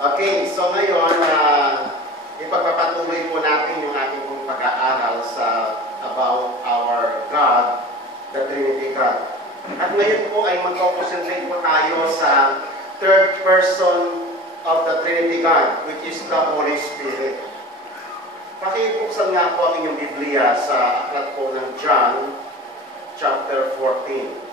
Okay, so ngayon, ipagpapatuloy po natin yung ating pong pag-aaral about our God, the Trinity God. At ngayon po ay mag-concentrate po tayo sa third person of the Trinity God, which is the Holy Spirit. Pakibuksan nga po ang inyong Biblia sa aklat po ng John, chapter 14.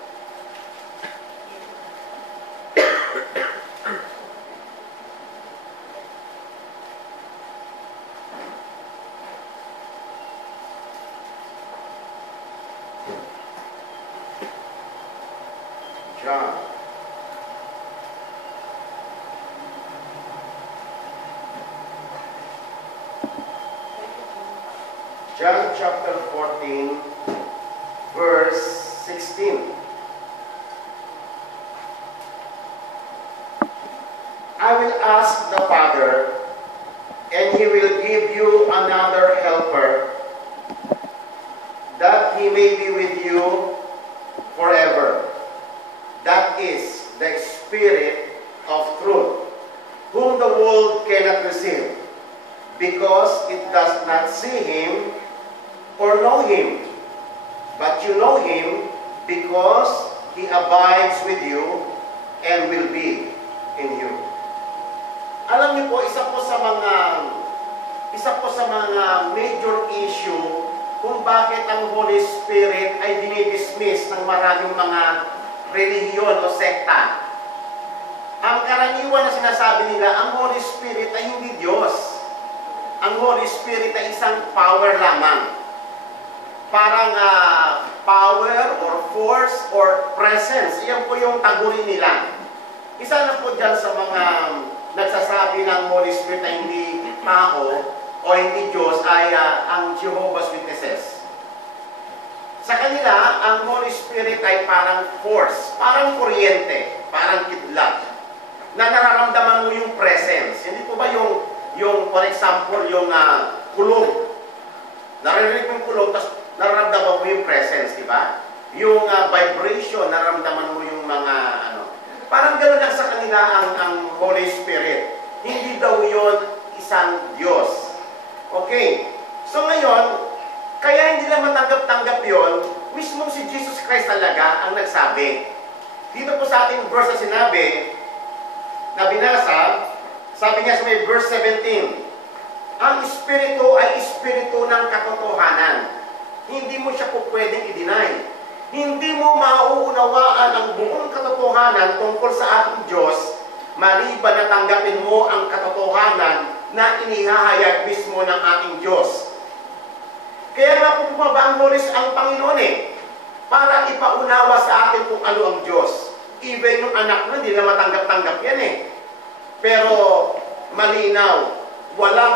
John chapter 14, verse 16. I will ask the Father, and He will give you another helper, that He may be with you forever. That is the Spirit of truth, whom the world cannot receive, because it does not see Him or know Him. But you know Him because He abides with you and will be in you. Alam niyo po, isa po sa mga major issue kung bakit ang Holy Spirit ay dinidismiss ng maraming mga relihiyon o sekta. Ang karaniwan na sinasabi nila, ang Holy Spirit ay hindi Diyos. Ang Holy Spirit ay isang power lamang. Parang power or force or presence. Iyan po yung tagurin nila. Isa na po dyan sa mga nagsasabi ng Holy Spirit ay hindi tao o hindi Diyos ay ang Jehovah's Witnesses. Sa kanila, ang Holy Spirit ay parang force, parang kuryente, parang kidlat, na nararamdaman mo yung presence. Hindi po ba yung for example, yung kulog. Naririnig mo yung kulog, tapos nararamdaman mo yung presence, di ba? Yung vibration, nararamdaman mo yung mga Parang gano'n lang sa kanila ang Holy Spirit. Hindi daw yun isang Diyos. Okay. So ngayon, kaya hindi lang matanggap-tanggap yun, mismo si Jesus Christ talaga ang nagsabi. Dito po sa ating verse na sinabi, na binasa, sabi niya sa may verse 17, ang Espiritu ay Espiritu ng katotohanan. Hindi mo siya po pwedeng i-deny. Hindi mo mauunawaan ang buong katotohanan tungkol sa ating Diyos, maliban na tanggapin mo ang katotohanan na inihahayag mismo ng ating Diyos. Kaya nga po bumaba ang Panginoon para ipaunawa sa atin kung ano ang Diyos. Even yung anak na, hindi na matanggap-tanggap yan Pero malinaw,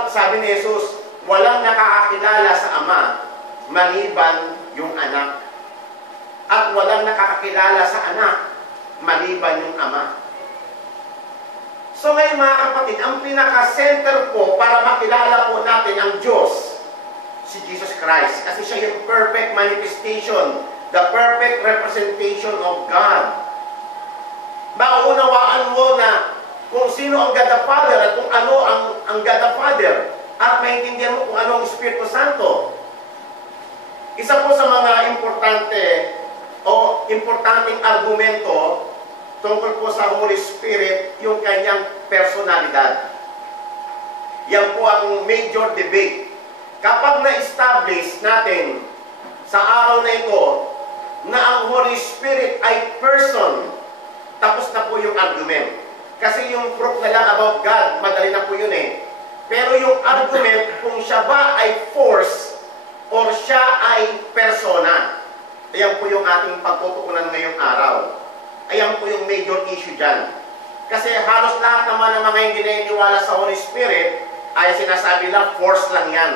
sabi ni Jesus, walang nakakakilala sa Ama, maliban yung anak. At walang nakakakilala sa anak, maliban yung Ama. So ngayon mga kapatid, ang pinaka-center po para makilala po natin ang Diyos, si Jesus Christ. Kasi siya yung perfect manifestation, the perfect representation of God. Mauunawaan mo na kung sino ang God the Father at kung ano ang God the Father, at maintindihan mo kung ano ang Espiritu Santo. Isa po sa mga importanteng argumento tungkol po sa Holy Spirit, yung kanyang personalidad. Yan po ang major debate. Kapag na-establish natin sa araw na ito na ang Holy Spirit ay person, tapos na po yung argument. Kasi yung proof na lang about God, madali na po yun Pero yung argument kung siya ba ay force or siya ay persona, ayan po yung ating pagtutuunan ngayong araw. Ayan po yung major issue dyan. Kasi halos lahat naman ng mga hindi naniniwala sa Holy Spirit ay sinasabi lang force lang yan.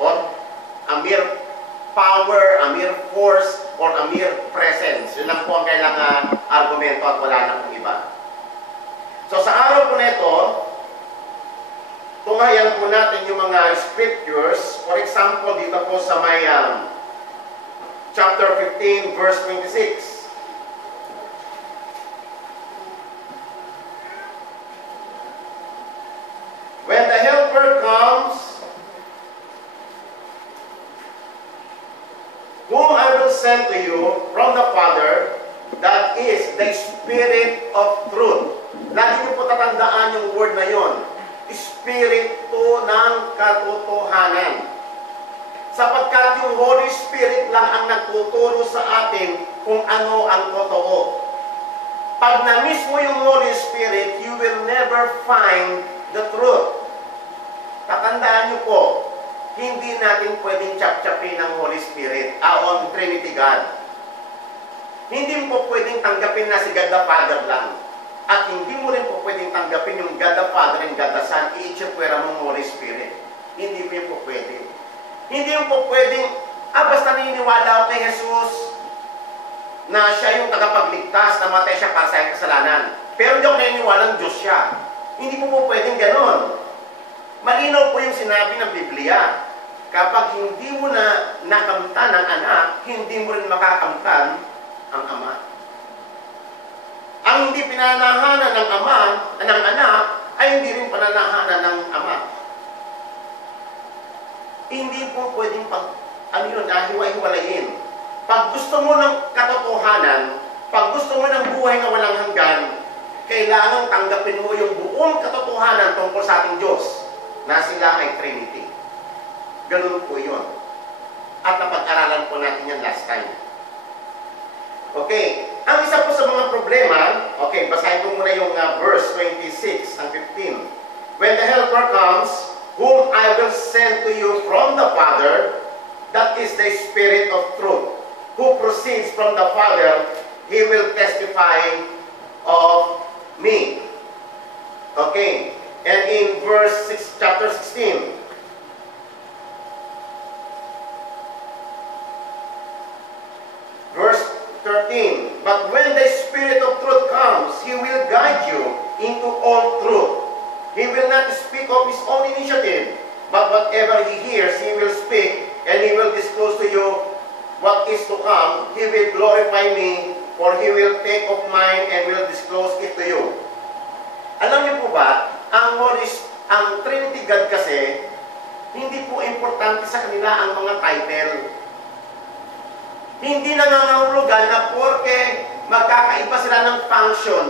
Or a mere power, a mere force, or a mere presence. Yun lang po ang kailangan argumento at wala na pong iba. So sa araw po nito, tunghayan po natin yung mga scriptures. For example, dito po sa may chapter 15, verse 26. Spirit of Truth. Lagi niyo po tatandaan yung word na yon. Espiritu ng katotohanan. Sapagkat yung Holy Spirit lang ang nagtuturo sa atin kung ano ang totoo. Pag na-miss mo yung Holy Spirit, you will never find the truth. Tatandaan niyo po, hindi natin pwedeng chap-chapin ang Holy Spirit, on Trinity God. Hindi mo po pwedeng tanggapin na si God the Father lang. At hindi mo rin po pwedeng tanggapin yung God the Father and God the Son, i-itsipwera mong Holy Spirit. Hindi po pwede. Hindi mo po pwedeng, basta naniniwala ako kay Jesus na siya yung tagapagligtas, namatay siya para sa aking kasalanan. Pero hindi ako naniniwala ng Diyos siya. Hindi po pwedeng ganon. Malinaw po yung sinabi ng Biblia. Kapag hindi mo na nakamtan ang anak, hindi mo rin makakamtan ang ama. Ang hindi pinanahanan ng anak, ay hindi rin pananahanan ng ama. Hindi po pwedeng hiwa-hiwalayin. Pag gusto mo ng katotohanan, pag gusto mo ng buhay na walang hanggan, kailangan tanggapin mo yung buong katotohanan tungkol sa ating Diyos, na sila ay Trinity. Ganun po yun. At napag-aralan po natin yan last time. Okay. Ang isa po sa mga problema, basahin ko muna yung verse 26 and 15. When the Helper comes, whom I will send to you from the Father, that is the Spirit of truth, who proceeds from the Father, He will testify of me. Okay. And in chapter 16, verse 13, but when the Spirit of truth comes, He will guide you into all truth. He will not speak of His own initiative, but whatever He hears, He will speak, and He will disclose to you what is to come. He will glorify me, for He will take of mine and will disclose it to you. Alam niyo po ba, ang Trinity God kasi, hindi po importante sa kanila ang mga title. Hindi nangangahulugan na porke magkakaiba sila ng function,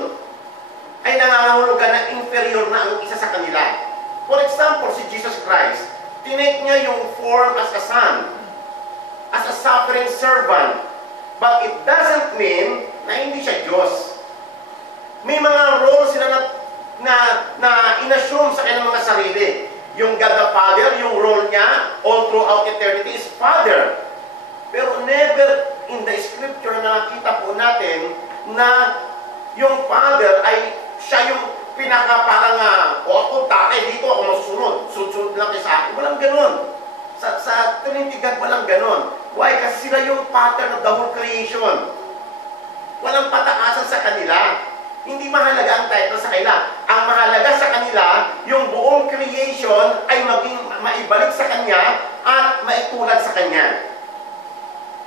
ay nangangahulugan na inferior na ang isa sa kanila. For example, si Jesus Christ, tinake niya yung form as a son, as a suffering servant. But it doesn't mean na hindi siya Diyos. May mga roles sila na inassume sa kanilang mga sarili. Yung God the Father, yung role niya all throughout eternity is Father. Pero never in the Scripture na nakita po natin na yung Father ay siya yung parang ako takay dito, ako masusunod. Sunod lang kayo sa akin. Walang ganon. Sa Trinity God, walang ganon. Why? Kasi sila yung pattern of the whole creation. Walang pataasan sa kanila. Hindi mahalaga ang title sa kanila. Ang mahalaga sa kanila, yung buong creation ay maibalik sa Kanya at maitulad sa Kanya.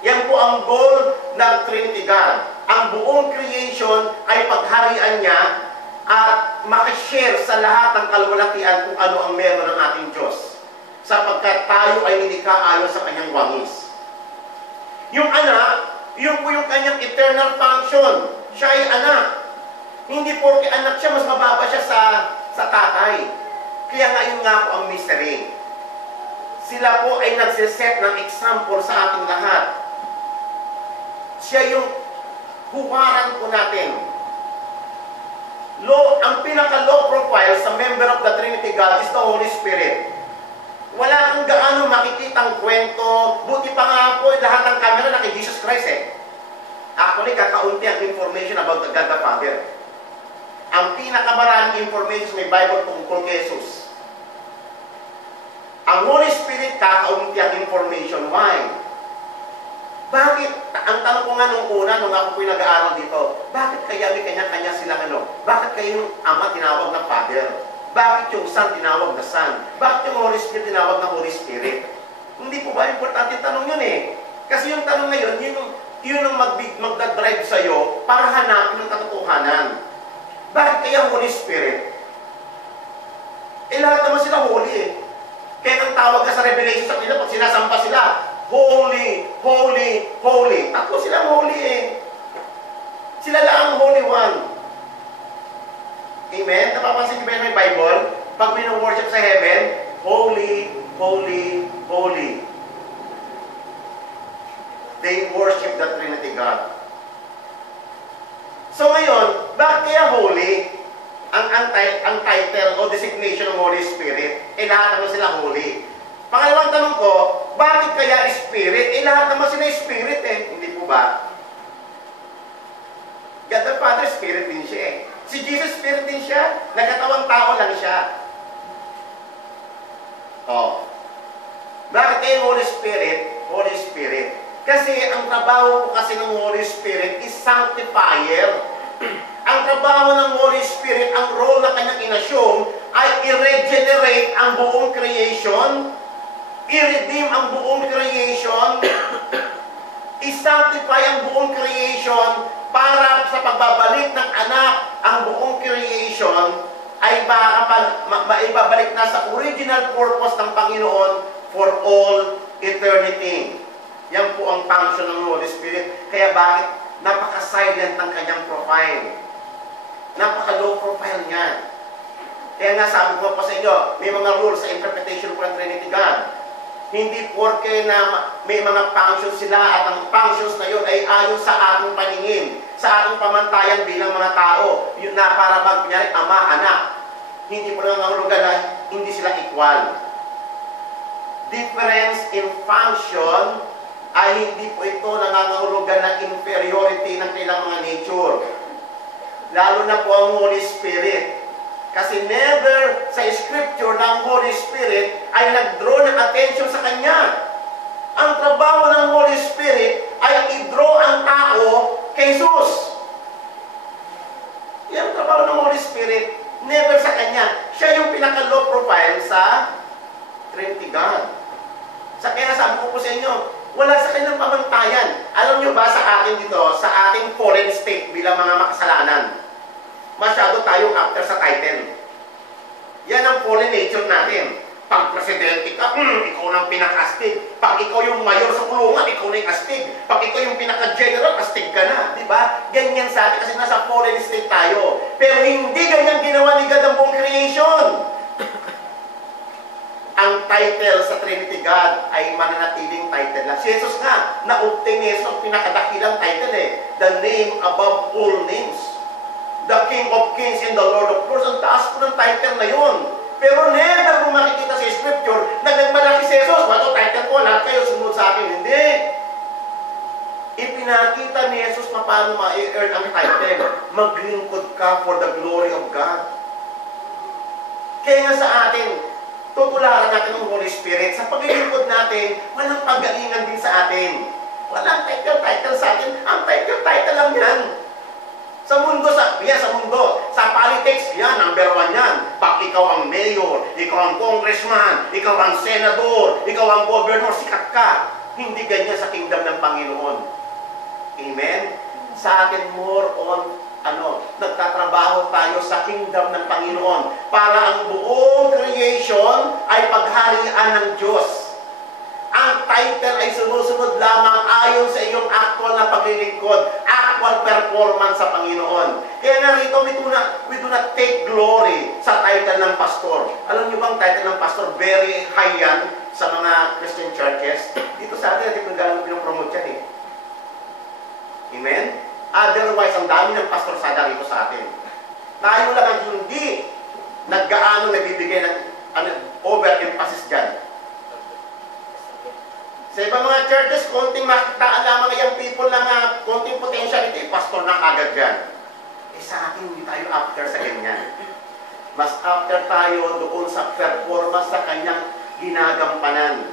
Yan po ang goal ng Trinity God. Ang buong creation ay pagharian niya at makishare sa lahat ng kalwalatian kung ano ang meron ng ating Diyos. Sapagkat tayo ay nilikha ayon sa Kanyang wangis. Yung anak, yun po yung Kanyang eternal function. Siya ay anak. Hindi porke anak siya, mas mababa siya sa tatay. Kaya nga yun nga po ang mystery. Sila po ay nagsiset ng example sa ating lahat. Siya yung huwaran po natin. Ang pinaka-low profile sa member of the Trinity God is the Holy Spirit. Wala kang gaano makikitang kwento. Buti pa nga po, lahat ng camera na kay Jesus Christ Actually, kakaunti ang information about the God the Father. Ang pinakamaraming information may Bible tungkol kay Jesus. Ang Holy Spirit, kakaunti ang information. Why? Bakit? Ang tanong ko nga nung una, nung ako po'y nag-aaral dito, bakit kaya may kanya-kanya silang Bakit kayo yung Ama tinawag na Father? Bakit yung Son tinawag na Son? Bakit yung Holy Spirit tinawag na Holy Spirit? Hindi po ba importante yung tanong yun Kasi yung tanong ngayon, yun ang magdadrive sa'yo para hanapin ng katotohanan. Bakit kaya Holy Spirit? Lahat naman sila holy Kaya ang tawag ka sa Revelation sa kanila, pag sinasamba sila, Holy, Holy, Holy. Tatlo silang holy Sila lang ang Holy One. Napapansin niyo ba yun may Bible? Pag worship sa heaven, holy, holy, holy. They worship the Trinity God. So ngayon, bakit kaya holy? Ang title o designation ng Holy Spirit, lahat naman sila holy. Pangalawang tanong ko, bakit kaya Spirit? Lahat naman sila Spirit Hindi po ba? God the Father, Spirit din siya Si Jesus, Spirit din siya. Nagkatawang tao lang siya. Bakit kaya Holy Spirit? Holy Spirit. Kasi ang trabaho po kasi ng Holy Spirit is sanctifier. Ang trabaho ng Holy Spirit, ang role na kanyang inassume ay i-regenerate ang buong creation, i-redeem ang buong creation, i-sanctify ang buong creation para sa pagbabalik ng anak, ang buong creation ay maibabalik na sa original purpose ng Panginoon for all eternity. Yan po ang function ng Holy Spirit. Kaya bakit napaka-silent ng kanyang profile? Napaka-low profile niya. Kaya nga sabi ko pa sa inyo, may mga rules sa interpretation po ng Trinity God. Hindi porke na may mga functions sila at ang functions na yun ay ayon sa ating paningin, sa ating pamantayan bilang mga tao, yun na para magpinyari, ama, anak. Hindi po nangangulugan na hindi sila equal. Difference in function ay hindi po ito nangangahulugan ng inferiority ng kailang mga nature. Lalo na po ang Holy Spirit. Kasi never sa Scripture ng Holy Spirit ay nag-draw ng attention sa Kanya. Ang trabaho ng Holy Spirit ay i-draw ang tao kay Jesus. Yan ang trabaho ng Holy Spirit. Never sa Kanya. Siya yung pinaka-low profile sa Trinity God. Kaya sabi ko po sa inyo, wala sa kanilang pamantayan. Alam nyo ba sa atin dito, sa ating foreign state bilang mga makasalanan, masyado tayong after sa title. Yan ang foreign nature natin. Pag presidente ka, ikaw nang pinaka-astig. Pag ikaw yung mayor sa kulungan, ikaw na yung astig. Pag ikaw yung pinaka-general, astig ka na. Diba? Ganyan sa atin kasi nasa foreign state tayo. Pero hindi ganyan ginawa ni God ang buong creation. Ang title sa Trinity God ay mananatiling title lang. Si Jesus nga, na-obtain ni Jesus ang pinakadakilang title The name above all names. The King of Kings and the Lord of Lords. Ang taas po ng title na yun. Pero never mo makikita sa Scripture na nagmalaki si Jesus. Wato, title ko, lahat kayo sumunod sa akin. Hindi. Ipinakita ni Jesus na paano ma-earn ang title. Maglingkod ka for the glory of God. Kaya nga sa atin, tutularan natin ng Holy Spirit. Sa paglilingkod natin, walang pagalingan din sa atin. Walang title sa atin. Ang title lang yan. Sa mundo, sa mundo, sa politics, yan, number 1 yan. Pag ikaw ang mayor, ikaw ang congressman, ikaw ang senador, ikaw ang governor, sikat ka. Hindi ganyan sa kingdom ng Panginoon. Amen? Sa atin, more on nagtatrabaho tayo sa kingdom ng Panginoon para ang buong creation ay pagharian ng Diyos. Ang title ay sumusunod lamang ayon sa iyong actual na paglilingkod, actual performance sa Panginoon. Kaya narito, we do not take glory sa title ng pastor. Alam niyo bang title ng pastor, very high yan sa mga Christian churches? Dito sa atin, hindi ko gano'n pinopromote yan Amen? Otherwise, ang dami ng pastor sada rito sa atin. Tayo lang ang hindi naggaano nagbibigay ng over-emphasis dyan. Sa ibang mga churches, konting makitaan lamang yung people na konting potentiality, pastor na kagad dyan. Sa atin, hindi tayo after sa ganyan. Mas after tayo doon sa performance sa kanyang ginagampanan.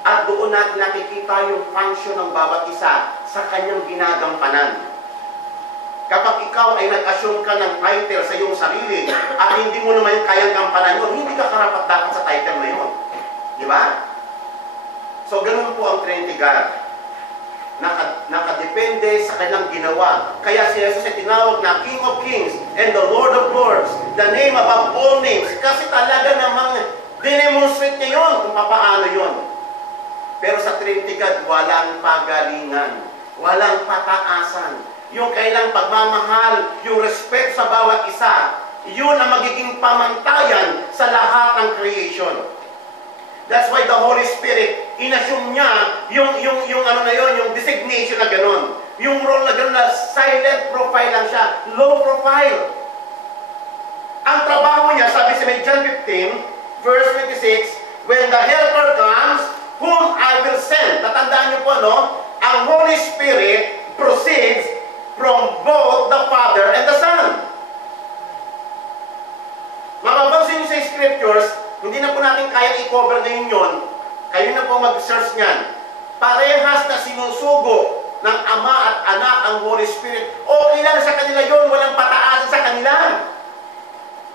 At doon natin nakikita yung function ng bawat isa sa kanyang ginagampanan. Kapag ikaw ay nag-assume ka ng title sa iyong sarili at hindi mo naman kayang gampanan yun, hindi ka karapat-dapat sa title na yun. Di ba? So, ganun po ang Trinity God. Nakadepende sa kanyang ginawa. Kaya si Jesus ay tinawag na King of Kings and the Lord of Lords, the name above all names. Kasi talaga namang dinemonstrate niya yun kung paano yun. Pero sa Trinity God, walang pagalingan, walang pataasan. Yung kailang pagmamahal, yung respect sa bawat isa, yun ang magiging pamantayan sa lahat ng creation. That's why the Holy Spirit, inassume niya yung ano na yun, yung designation na gano'n. Yung role na gano'n na silent profile lang siya, low profile. Ang trabaho niya, sabi sa John 15, verse 26, when the Helper comes, whom I will send. Tatandaan niyo po, no? Ang Holy Spirit proceeds from both the Father and the Son. Mapapansin niyo sa Scriptures, hindi na po natin kayang i-cover ngayon yun. Kayo na po mag-search niyan. Parehas na sinusugo ng Ama at Anak ang Holy Spirit. Okay lang sa kanila yun, walang pataasan sa kanila.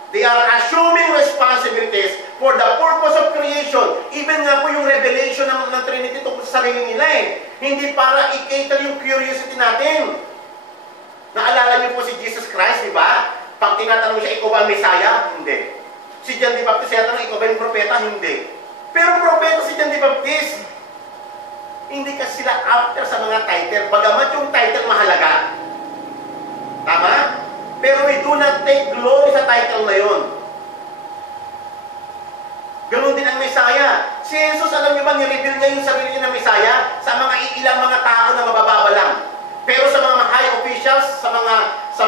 They are assuming responsibilities for the purpose of creation. Even nga po yung revelation ng Trinity tungkol sa sarili nila eh. Hindi para i-cater yung curiosity natin. Naalala niyo po si Jesus Christ, di ba? Pag tinatanong siya, ikaw ba ang Messiah? Hindi. Si John the Baptist, tinatanong, ikaw ba yung propeta? Hindi. Pero propeta si John the Baptist. Hindi kasi sila after sa mga title. Bagamat yung title mahalaga. Tama? Pero we do not take glory sa title na yun. Ganun din ang Messiah. Si Jesus, alam niyo ba, nireveal niya yung sarili niya ng Messiah sa mga ilang mga tao na mabababa lang. Pero sa mga high officials, sa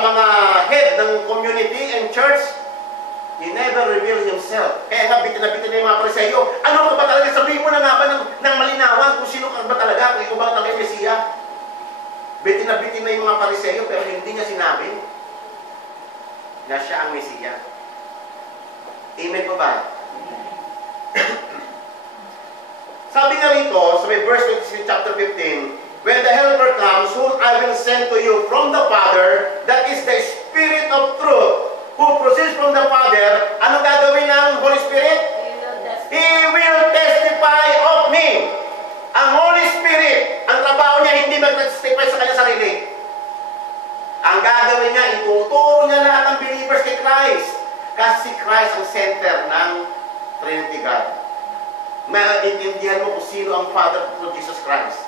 mga head ng community and church, He never revealed Himself. Kaya nga, bitin na yung mga Pariseyo. Ano ka ba talaga? Sabihin mo na nga ba ng malinawan kung sino ka ba talaga? Kung ikaw ba talaga yung Mesiya? Bitin na yung mga Pariseyo, pero hindi niya sinabi na siya ang Mesiya. Amen po ba? Sabi nga rito, sa may verse 26, chapter 15, when the Helper comes, whom I will send to you from the Father, that is the Spirit of truth, who proceeds from the Father, ano gagawin ng Holy Spirit? He will testify of me. Ang Holy Spirit, ang trabaho niya hindi mag-testify sa kanya sarili. Ang gagawin niya, ituturo niya lahat ng believers kay Christ. Kasi si Christ ang center ng Trinity God. Maintindihan mo kung sino ang Father of Jesus Christ.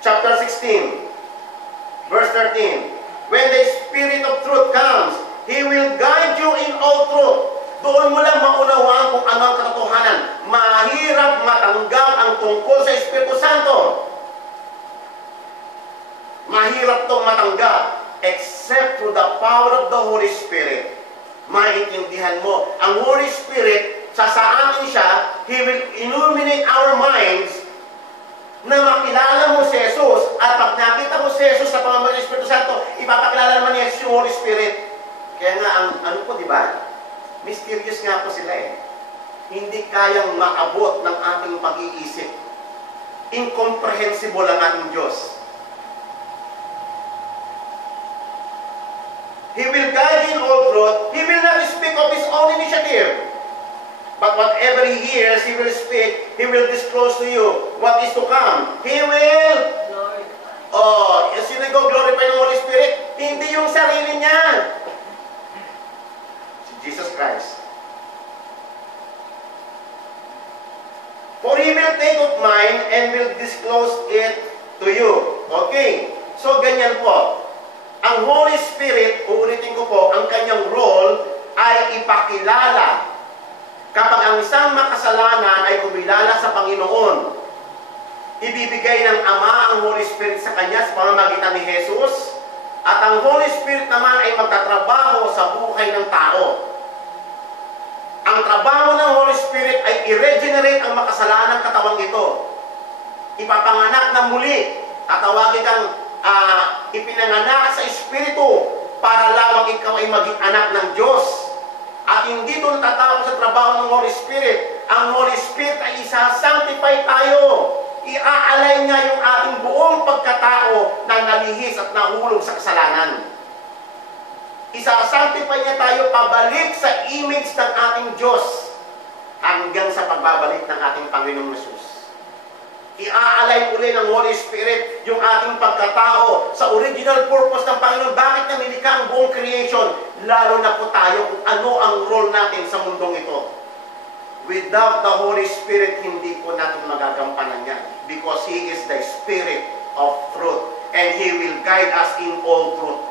Chapter 16, verse 13. When the Spirit of truth comes, He will guide you in all truth. Doon mo lang maunawaan kung ano ang katotohanan. Mahirap matanggap ang tungkol sa Espiritu Santo. Mahirap itong matanggap except through the power of the Holy Spirit. Maintindihan mo. Ang Holy Spirit, sa amin siya, He will illuminate our minds na makilala mo si Jesus. At pag nakita mo si Jesus sa pamamagitan ng Espiritu Santo, ipapakilala naman niya yung Holy Spirit. Kaya nga, ano po, di ba? Mysterious nga po sila eh. Hindi kayang maabot ng ating pag-iisip. Incomprehensible ang ating Diyos. He will guide in all truth. He will not speak of His own initiative. But whatever He hears, He will speak. He will disclose to you what is to come. He will glorify. Sino glorify ng Holy Spirit? Hindi yung sarili niya. Si Jesus Christ. For He will take of mine and will disclose it to you. Okay. So, ganyan po. Ang Holy Spirit, uulitin ko po, ang kanyang role ay ipakilala. Kapag ang isang makasalanan ay kumilala sa Panginoon, ibibigay ng Ama ang Holy Spirit sa kanya sa pamamagitan ni Jesus, at ang Holy Spirit naman ay magtatrabaho sa buhay ng tao. Ang trabaho ng Holy Spirit ay i-regenerate ang makasalanang katawang ito. Ipapanganak na muli. Tatawagin kang ipinanganak sa Espiritu para lamang ikaw ay maging anak ng Diyos. At hindi doon tatapos sa trabaho ng Holy Spirit. Ang Holy Spirit ay isa-sanctify tayo. Iaalay niya yung ating buong pagkatao na nalihis at nahulog sa kasalanan. Isa-sanctify niya tayo pabalik sa image ng ating Diyos hanggang sa pagbabalik ng ating Panginoong Jesus. Iaalay uli ng Holy Spirit yung ating pagkatao sa original purpose ng Panginoon. Bakit niya nilikha ang buong creation? Lalo na po tayo kung ano ang role natin sa mundong ito. Without the Holy Spirit, hindi po natin magagampanan yan. Because He is the Spirit of truth. And He will guide us in all truth.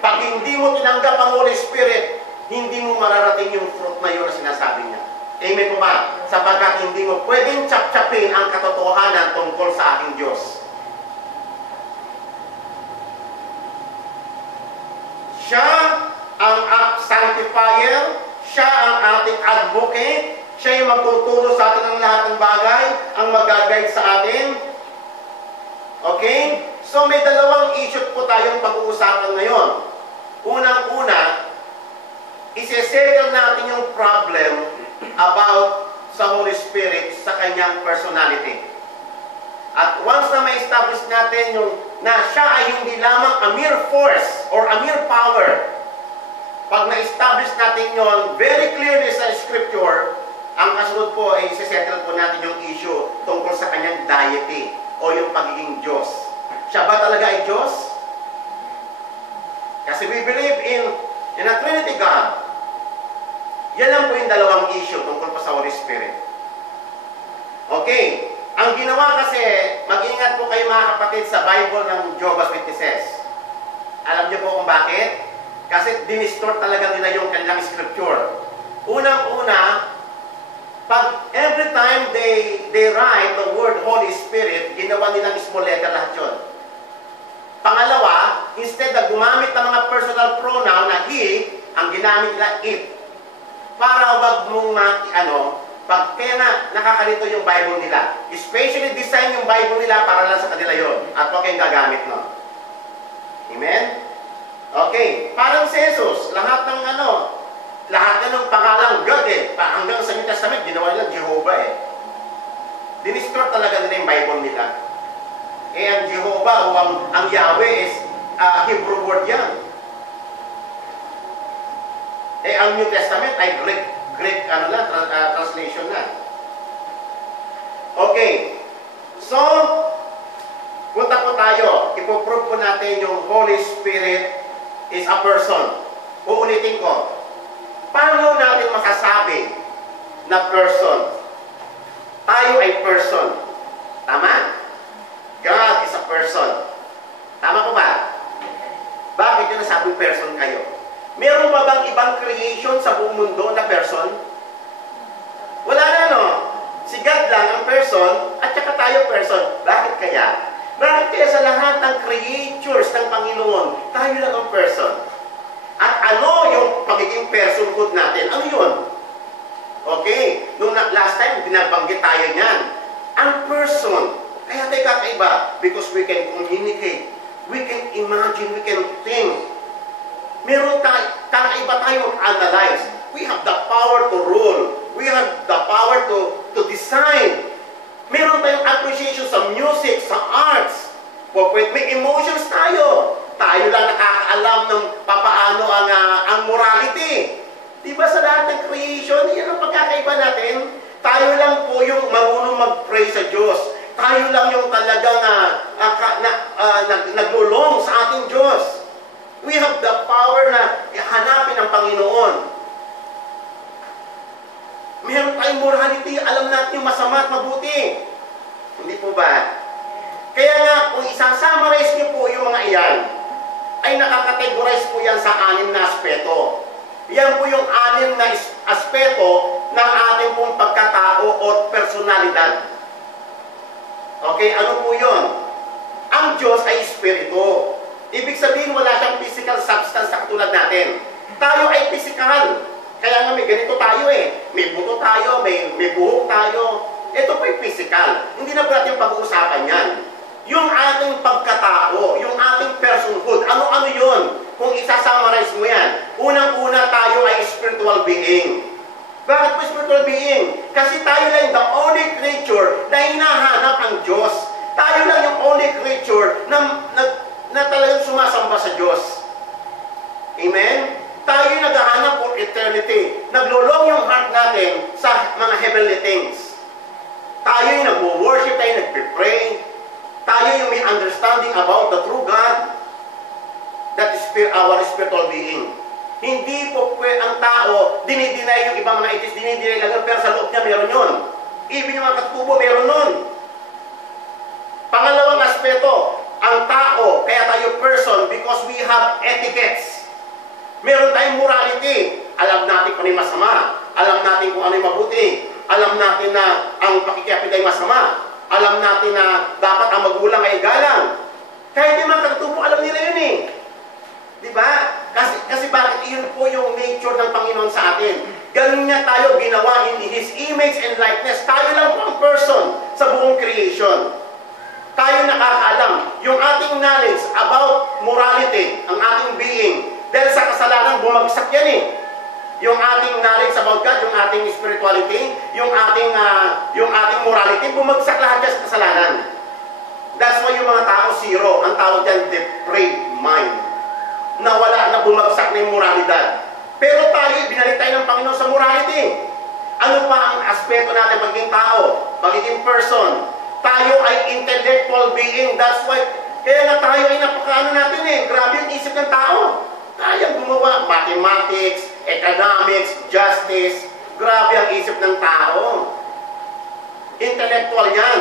Pag hindi mo tinanggap ang Holy Spirit, hindi mo mararating yung fruit na yun na sinasabi niya. Amen po ba? Sapagkat hindi mo pwedeng tsap-tsapin ang katotohanan tungkol sa aking Diyos. Siya ang sanctifier, siya ang ating advocate, siya yung magtuturo sa atin ng lahat ng bagay, ang mag-guide sa atin. Okay? So may dalawang issue po tayong pag-uusapan ngayon. Unang-una, isi-settle natin yung problem about sa Holy Spirit sa kanyang personality. At once na ma-establish natin yung na siya ay hindi lamang a mere force or a mere power, pag na-establish natin yon very clearly sa Scripture, ang kasunod po ay isi-settle po natin yung issue tungkol sa kanyang deity o yung pagiging Diyos. Siya ba talaga ay Diyos? Kasi we believe in a Trinity God. Yan lang po yung dalawang issue tungkol pa sa Holy Spirit. Okay. Ang ginawa kasi, mag-ingat po kayo mga kapatid sa Bible ng Jehovah's Witnesses. Alam niyo po kung bakit? Kasi dinistort talaga nila yung kanilang scripture. Unang-una, pag every time they write the word Holy Spirit, ginawa nilang small letter lahat yun. Pangalawa, instead na gumamit ng mga personal pronoun na he, ang ginamit nila it. Para wag mong kaya nakakalito yung Bible nila. Especially design yung Bible nila para lang sa kanila yon. At huwag kayong gagamit nun. Amen? Okay. Parang si Jesus, lahat ng pangalang God hanggang sa New Testament, ginawa nilang Jehovah Dinistort talaga nila yung Bible nila. Ang Jehovah o ang Yahweh is Hebrew word yan. Ang New Testament ay Greek translation na. Okay. So, punta po tayo. Ipoprove po natin yung Holy Spirit is a person. Uulitin ko. Paano natin masasabi na person? Tayo ay person. Tama? God is a person. Tama po ba? Bakit yun nasabing person kayo? Meron ba bang ibang creation sa buong mundo na person? Wala na, no? Si God lang ang person at saka tayo person. Bakit kaya? Bakit kaya sa lahat ng creatures ng Panginoon, tayo lang ang person? At ano yung pagiging personhood natin? Ano yun? Okay. Nung last time, binabanggit tayo niyan. Ang person. Kaya tayo kakaiba. Because we can communicate. We can imagine. We can think. Meron kakaiba tayo mag-analyze. We have the power to rule. We have the power to design. Meron tayong appreciation sa music, sa arts. May emotions tayo. Tayo lang nakakaalam ng papaano ang morality. Diba sa lahat ng creation, yan ang pagkakaiba natin. Tayo lang po yung marunong mag-pray sa Diyos. Tayo lang yung talagang naglulong sa ating Diyos. We have the power na hanapin ang Panginoon. Meron tayong morality, alam natin yung masama at mabuti. Hindi po ba? Kaya nga, kung isasummarize niyo po yung mga iyan, ay nakakategorize po yan sa 6 na aspeto. Yan po yung 6 na aspeto ng ating pong pagkatao o personalidad. Okay, ano po yun? Ang Diyos ay espiritu. Ibig sabihin, wala siyang physical substance na katulad natin. Tayo ay physical. Kaya nga may ganito tayo May buto tayo, may buhok tayo. Ito po ay physical. Hindi na po natin pag-uusapan yan. Yung ating pagkatao, yung ating personhood, ano-ano yun? Kung isasummarize mo yan, unang-una tayo ay spiritual being. Bakit po spiritual being? Kasi tayo lang the only creature na hinahanap ang Diyos. Tayo lang yung only creature na talagang sumasamba sa Diyos. Amen? Tayo yung naghahanap for eternity. Naglulong yung heart natin sa mga heavenly things. Tayo yung nag-worship, tayo yung nag-pray. Tayo yung may understanding about the true God. That is our spiritual being. Hindi po ang tao, dinidinay yung ibang mga itis, dinidinay lang, pero sa loob niya meron yun. Even yung mga katubo, meron nun. Pangalawang aspeto, Ang tao, kaya tayo person, because we have etiquettes. Meron tayong morality. Alam natin kung ano yung masama. Alam natin kung ano yung mabuti. Alam natin na ang pakikipit ay masama. Alam natin na dapat ang magulang ay galang. Kahit yung mga katutubo, alam nila yun eh. Diba? Kasi bakit yun po yung nature ng Panginoon sa atin. Ganun niya tayo ginawa in His image and likeness. Tayo lang po ang person sa buong creation. Tayo nakakaalam. Yung ating knowledge about morality, ang ating being, dahil sa kasalanan, bumagsak yan eh. Yung ating knowledge about God, yung ating spirituality, yung ating morality, bumagsak lahat yan sa kasalanan. That's why yung mga tao zero, ang tawag dyan depraved mind. Na wala na bumagsak na yung moralidad. Pero tayo, binalik tayo ng Panginoon sa morality. Ano pa ang aspeto natin maging tao, magiging person? Tayo ay intellectual being. That's why, kaya nga tayo ay napakaano natin eh. Grabe yung isip ng tao. Kayang gumawa, mathematics, economics, justice. Grabe ang isip ng tao. Intellectual yan.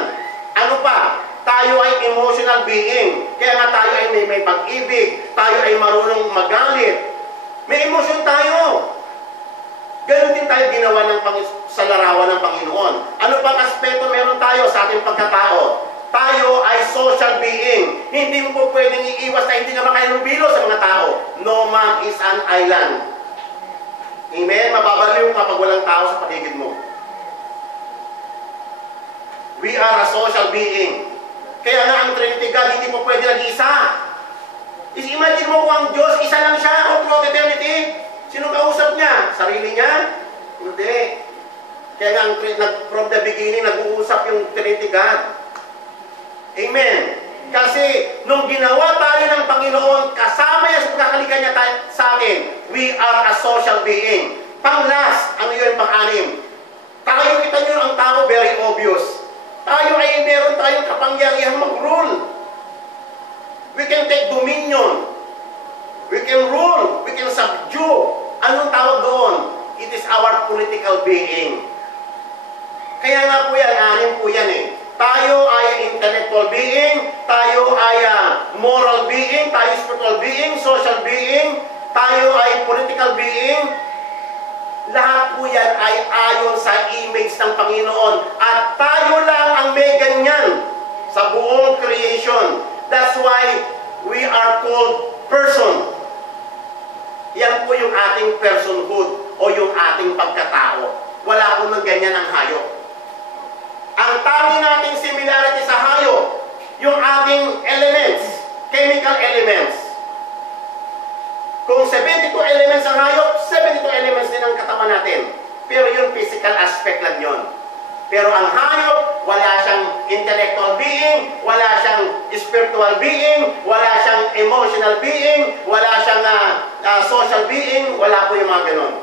Ano pa? Tayo ay emotional being. Kaya nga tayo ay may pag-ibig. Tayo ay marunong magalit. May emosyon tayo. Ganon din tayo ginawa sa larawan ng Panginoon. Ano pang aspeto meron tayo sa ating pagkatao? Tayo ay social being. Hindi mo po pwedeng iiwas na hindi naman kayo nubilo sa mga tao. No man is an island. Amen? Mababaliw kapag walang tao sa paligid mo. We are a social being. Kaya nga ang Trinity God, hindi po pwede nag-isa. Imagine mo kung ang Diyos, isa lang siya, all throughout eternity. Sino kausap niya? Sarili niya? Hindi. Kaya nga, from the beginning, nag-uusap yung Trinity God. Amen. Kasi, nung ginawa tayo ng Panginoon, kasama niya sa pagkakalika niya sa atin, we are a social being. Pang-last, ano yun, pang-anim? Tayo, kita nyo ang tao, very obvious. Tayo ay meron tayong kapangyarihan mag-rule. We can take dominion. We can rule. We can subdue. Anong tawag doon? It is our political being. Kaya nga po yan, anim po yan eh. Tayo ay intellectual being, tayo ay moral being, tayo spiritual being, social being, tayo ay political being. Lahat po yan ay ayon sa image ng Panginoon. At tayo lang ang may ganyan sa buong creation. That's why we are called person. Yan po yung ating personhood o yung ating pagkatao. Wala po ng ganyan ang hayop. Ang tangi nating similarity sa hayop, yung ating elements, chemical elements. Kung 72 elements ang hayop, 72 elements din ang katawan natin. Pero yung physical aspect lang yun. Pero ang hayop, wala siyang intellectual being, wala siyang spiritual being, wala siyang emotional being, wala siyang social being, wala po yung mga ganun.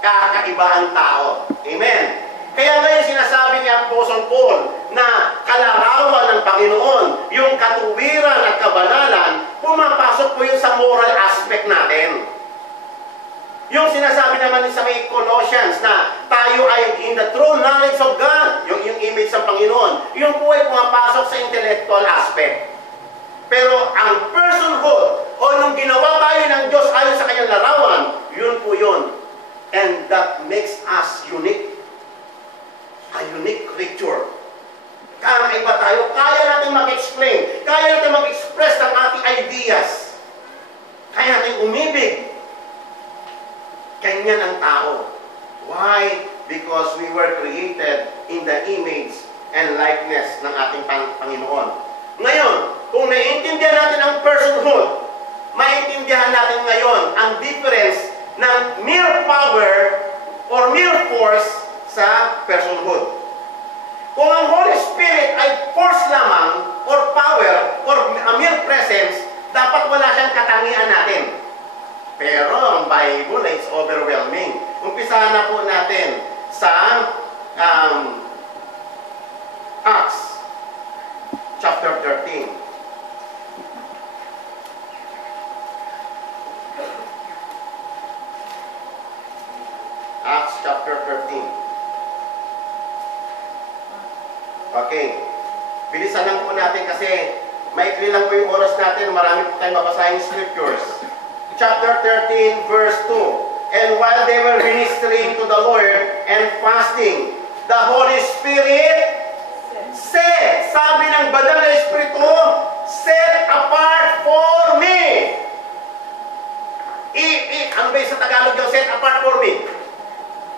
Kakaiba ang tao. Amen. Kaya ngayon sinasabi ni Apostle Paul na kalarawan ng Panginoon, yung katuwiran at kabanalan, pumapasok po yun sa moral aspect natin. Yung sinasabi naman sa may Colossians na tayo ay in the true knowledge of God, yung image ng Panginoon, yung po ay pumapasok sa intellectual aspect. Pero ang personhood, o nung ginawa tayo ng Diyos ayon sa kanyang larawan, yun po yun. And that makes us unique. A unique creature. Kakaiba tayo, kaya natin mag-explain, kaya natin mag-express ng ating ideas, kaya natin umibig. Ganyan ang tao. Why? Because we were created in the image and likeness ng ating Panginoon. Ngayon, kung naiintindihan natin ang personhood, maintindihan natin ngayon ang difference ng mere power or mere force sa personhood. Kung ang Holy Spirit ay force lamang or power or a mere presence, dapat wala siyang katangian natin. Pero ang Bible is overwhelming. Umpisahan na po natin sa Acts chapter 13. Acts chapter 13. Okay. Bilisan lang po natin kasi maikli lang po yung oras natin, marami po tayong mabasahing scriptures. Chapter 13, verse 2. And while they were ministering to the Lord and fasting, the Holy Spirit said, sabi ng Banal na Espiritu, set apart for me. Ano ba yung sa Tagalog yung set apart for me?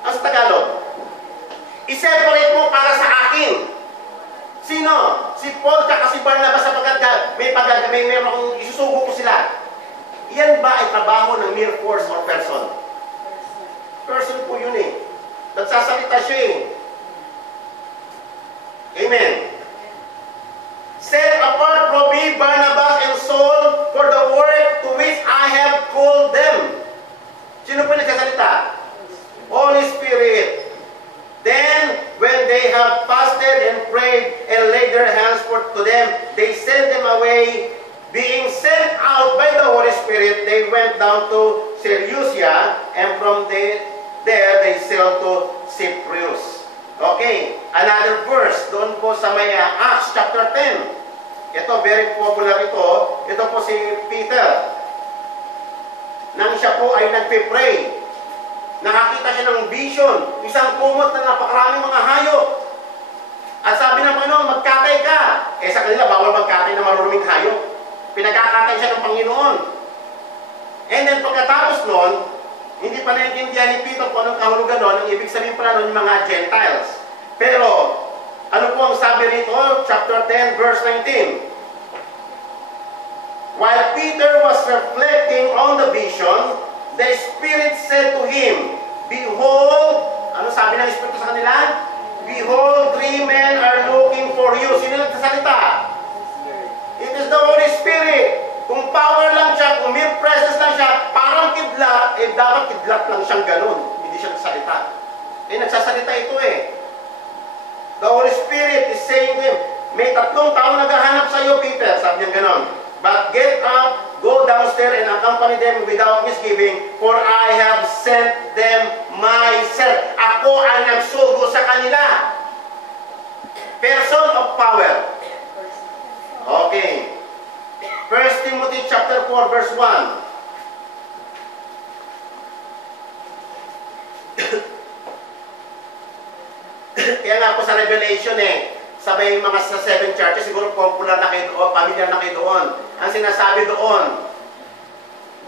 Ano sa Tagalog? I-separate mo para sa akin. Sino? Si Paul at si Barnabas sapagkat may meron akong isusugo ko sila. Yan ba ay trabaho ng mere force or person? Person po yun eh. Nagsasalita siya eh. Amen. Set apart from me Barnabas and Saul for the work to which I have called them. Sino po nagsasalita? Holy Spirit. Then, when they have fasted and prayed and laid their hands to them, they sent them away. Being sent out by the Holy Spirit, they went down to Seleucia, and from there they sailed to Cyprus. Okay, another verse, doon po sa may Acts chapter 10. Ito, very popular ito. Ito po si Peter. Nang siya po ay nagpe-pray, nakakita siya ng vision, isang kumot na napakaraming mga hayop. At sabi ng Panginoon, magkatay ka. Eh sa kanila, bawal magkatay na maruruming hayop. Pinagkakatay siya ng Panginoon. And then pagkatapos nun, hindi pa naiintindihan ni Peter kung anong kahulugan nun, ang ibig sabihin pala nun yung mga Gentiles. Pero, ano po ang sabi rito? Chapter 10, verse 19. While Peter was reflecting on the vision, the Spirit said to him, behold, ano sabi ng Espiritu sa kanila? Behold, 3 men are looking for you. Sino nagsasalita? It is the Holy Spirit. Kung power lang siya, kung mere presence lang siya, parang kidlat, eh dapat kidlat lang siyang ganun. Hindi siya nagsasalita. Eh nagsasalita ito eh. The Holy Spirit is saying to him, may 3 taong naghahanap sa iyo, Peter. Sabi niya ganon. But get up, go downstairs and accompany them without misgiving, for I have sent them myself. Ako ang nagsugo sa kanila. Person of power. Okay. 1 Timothy chapter 4 verse 1. Kaya nga po sa Revelation sa may mga sa 7 churches, siguro popular na kayo doon, familiar na kayo doon. Ang sinasabi doon,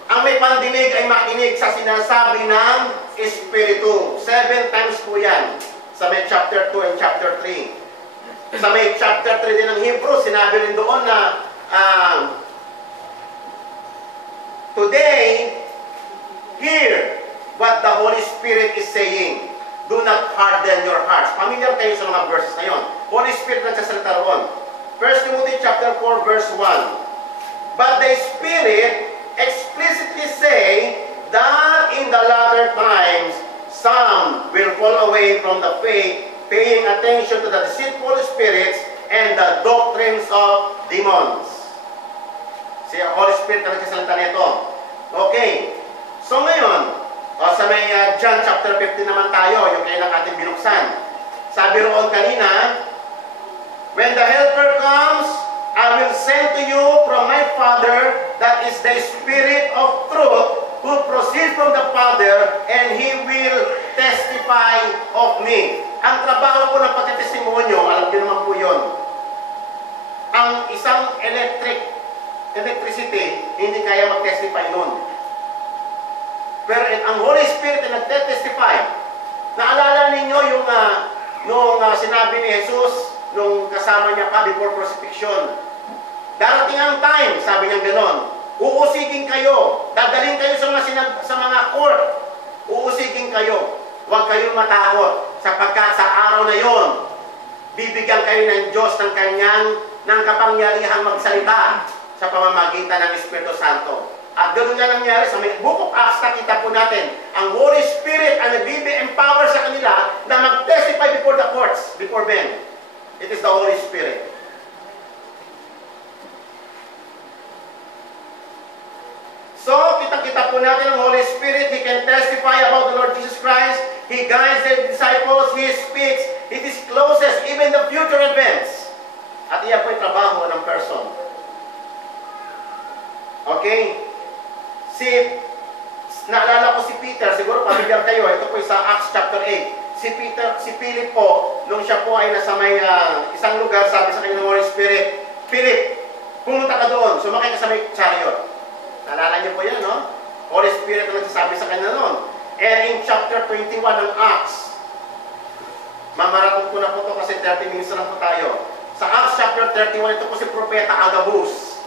ang may pandinig ay makinig sa sinasabi ng Espiritu. 7 times po yan sa may chapter 2 and chapter 3. Sa may chapter 3 din ng Hebrew, sinabi rin doon na today, hear what the Holy Spirit is saying. Do not harden your hearts. Familiar kayo sa mga verses na yun. Holy Spirit nagsasalita roon. 1 Timothy chapter 4 verse 1. But the Spirit explicitly say that in the latter times, some will fall away from the faith, paying attention to the deceitful spirits and the doctrines of demons. Si Holy Spirit na nagsasalita nito. Okay. So ngayon, sa may John chapter 15 naman tayo, yung kailang ating binuksan. Sabi roon kanina, when the Helper comes, I will send to you from my Father, that is the Spirit of truth, who proceeds from the Father, and He will testify of me. Ang trabaho po ng pagkatestimonyo, alam niyo naman po yun. Ang isang electricity, hindi kaya mag-testify nun. Pero ang Holy Spirit na nagte-testify. Naalala ninyo yung nung sinabi ni Jesus, nung kasama niya pa before crucifixion, darating ang time, sabi niya gano'n, uusigin kayo, dadalhin kayo sa mga court, uusigin kayo, huwag kayong matakot, sapagkat sa araw na yon, bibigyan kayo ng Diyos ng kapangyarihan magsalita sa pamamagitan ng Espiritu Santo. At ganoon na nangyari sa may Book of Acts, nakita po natin, ang Holy Spirit ang nagbibi-empower sa kanila na mag-testify before the courts, before men. It is the Holy Spirit. So, kita-kita po natin ang Holy Spirit. He can testify about the Lord Jesus Christ. He guides the disciples. He speaks. He discloses even the future events. At iyan po yung trabaho ng person. Okay? Naalala ko si Peter, siguro pamilyar kayo, ito po sa Acts chapter 8. Si Philip po, nung siya po ay nasa may isang lugar, sabi sa kanya ng Holy Spirit, Philip, pumunta ka doon, sumakay ka sa may chariot. Naalala niyo po yan, no? Holy Spirit ang nagsasabi sa kanya noon. And in chapter 21 ng Acts, mamaraton ko na po ito kasi 30 minutes na lang po tayo. Sa Acts chapter 31, ito po si Propeta Agabus.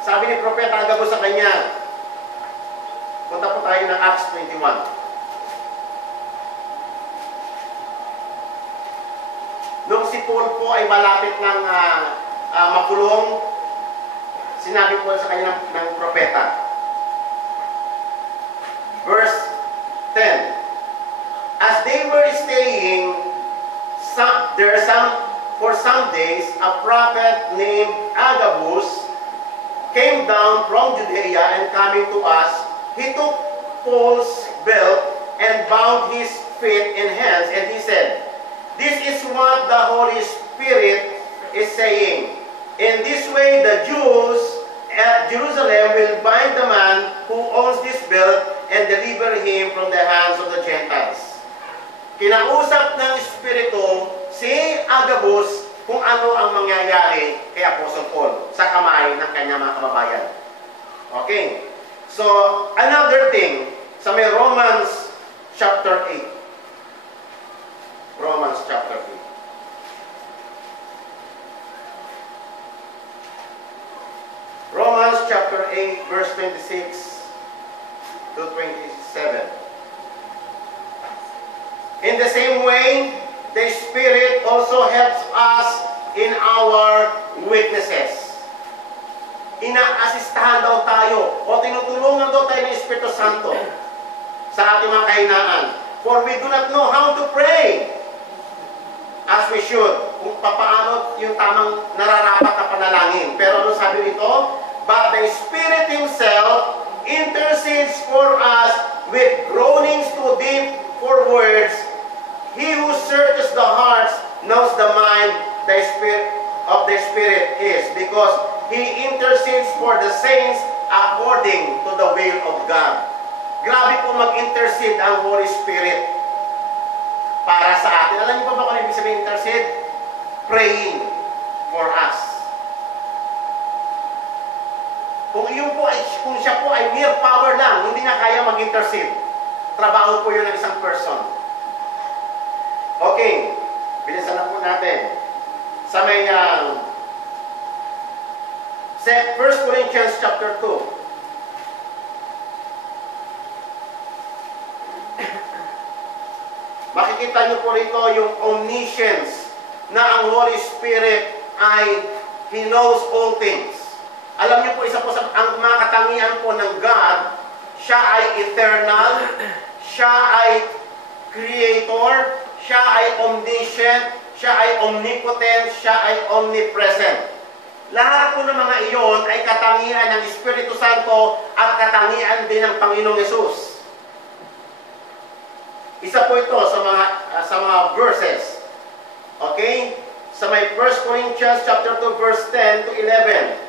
Sabi ni Propeta Agabus sa kanya, punta po tayo ng Acts 21. Nung si Paul po ay malapit ng makulong, sinabi po sa kanya ng propeta. Verse 10. As they were staying for some days, a prophet named Agabus came down from Judea, and coming to us, he took Paul's belt and bound his feet and hands, and he said, "This is what the Holy Spirit is saying. In this way, the Jews at Jerusalem will bind the man who owns this belt and deliver him from the hands of the Gentiles." Kinausap ng Espiritu si Agabus kung ano ang mangyayari kay Apostle Paul sa kamay ng kanyang mga kababayan. Okay? So, another thing, sa may Romans chapter 8. Romans chapter 8. Romans chapter 8, verse 26 to 27. In the same way, the Spirit also helps us in our weaknesses. Ina-asistahan daw tayo o tinutulungan daw tayo ng Espiritu Santo sa ating mga kahinaan. For we do not know how to pray as we should. Kung paano yung tamang nararapat na panalangin. Pero ano sabi nito? But the Spirit Himself intercedes for us with groanings too deep for words. He who searches the hearts knows the mind the Spirit is, because He intercedes for the saints according to the will of God. Grabe po mag-intercede ang Holy Spirit para sa atin. Alam niyo pa ba kung ano ibig sabihin intercede? Praying for us. Kung siya po ay mere power lang, hindi niya kaya mag-intercede. Trabaho po yun ng isang person. Okay, bilisan na po natin. Sa may 1 Corinthians chapter 2. Makikita niyo po rito yung omniscience na ang Holy Spirit ay He knows all things. Alam niyo po, isa po sa ang mga katangian po ng God, siya ay eternal, siya ay creator, siya ay omniscient, siya ay omnipotent, siya ay omnipresent. Lahat po ng mga iyon ay katangian ng Espiritu Santo at katangian din ng Panginoong Yesus. Isa po ito sa mga verses. Okay? Sa may 1 Corinthians chapter 2 verse 10 to 11.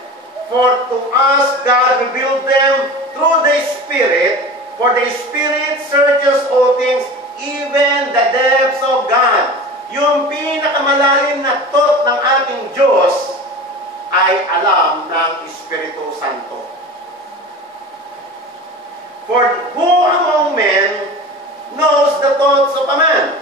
For to us God revealed them through the Spirit, for the Spirit searches all things, even the depths of God. Yung pinakamalalim na thought ng ating Diyos ay alam ng Espiritu Santo. For who among men knows the thoughts of a man,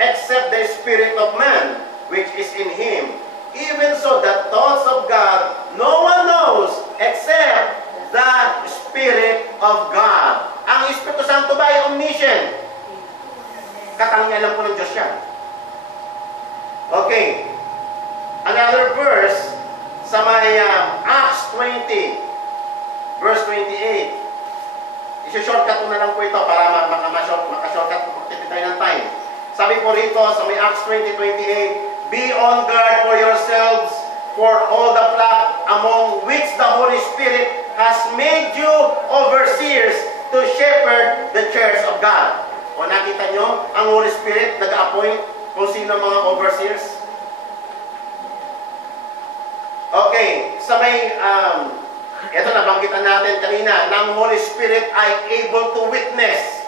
except the spirit of man, which is in him? Even so, the thoughts of God, no one knows, except the Spirit of God. Ang Espiritu Santo ba ay omniscient? Katangian lang po ng Diyos yan. Okay. Another verse sa may Acts 20, verse 28. Isi-shortcut ko na lang po ito para makashortcut po tayo ng time. Sabi po rito sa may Acts 20:28, be on guard for yourselves, for all the flock among which the Holy Spirit has made you overseers to shepherd the church of God. O nakita nyo, ang Holy Spirit nag-appoint kung sino mga overseers. Okay, sa may Ito nabanggitan natin kanina, ng Holy Spirit ay able to witness.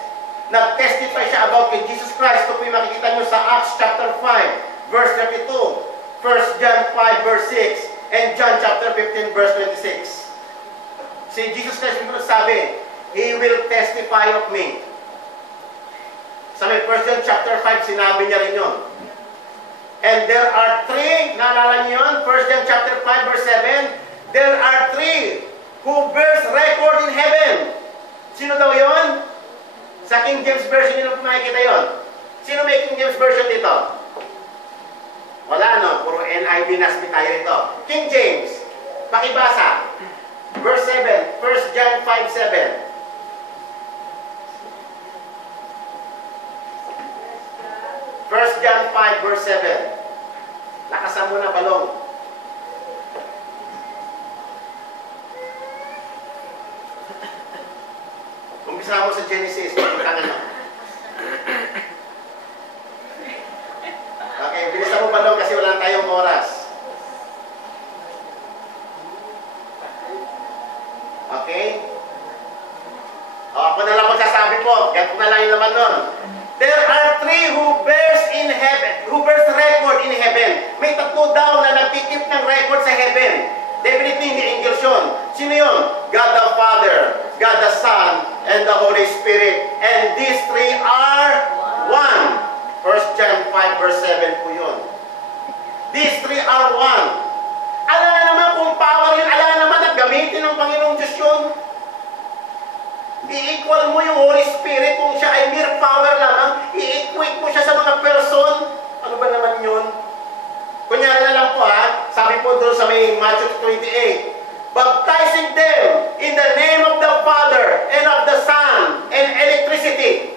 Nag-testify siya about kay Jesus Christ. Ito po yung makikita nyo sa Acts chapter 5, verse 32, 1 John 5, verse 6, and John chapter 15, verse 26. Si Jesus Christ yung sabi, He will testify of me. Sa may 1 John chapter 5, sinabi niya rin yun. And there are three, naalala niyo yun? 1 John chapter 5, verse 7, there are three who bears record in heaven. Sino daw yun? Sa King James Version, yun po makikita yun. Sino may King James Version dito? Wala, no? Puro NIV Nasby tayo ito. King James, pakibasa. Verse 7, 1 John 5:7. 1 John 5, verse 7. Lakasan mo na, balong. Umpisa mo sa Genesis. Tangan mo. Okay, bilisan mo, balong, kasi wala tayong oras. Okay? O, ako na lang magsasabi po. Yan po na lang yung laman nun. There are three who bears in heaven, who bears record in heaven. May tatlo daw na nagtitip ng record sa heaven. Definitely hindi angels yun. Sino yun? God the Father, God the Son, and the Holy Spirit. And these three are one. 1 John 5 verse 7 po yun. These three are one. Alam na naman kung power yun. Alam na naman na gamitin ng Panginoong Diyos yun. I-equal mo yung Holy Spirit kung siya ay mere power lamang, i-equate mo siya sa mga person. Ano ba naman yun? Kunyari na lang po sabi po doon sa may Matthew 28, baptizing them in the name of the Father and of the Son and electricity.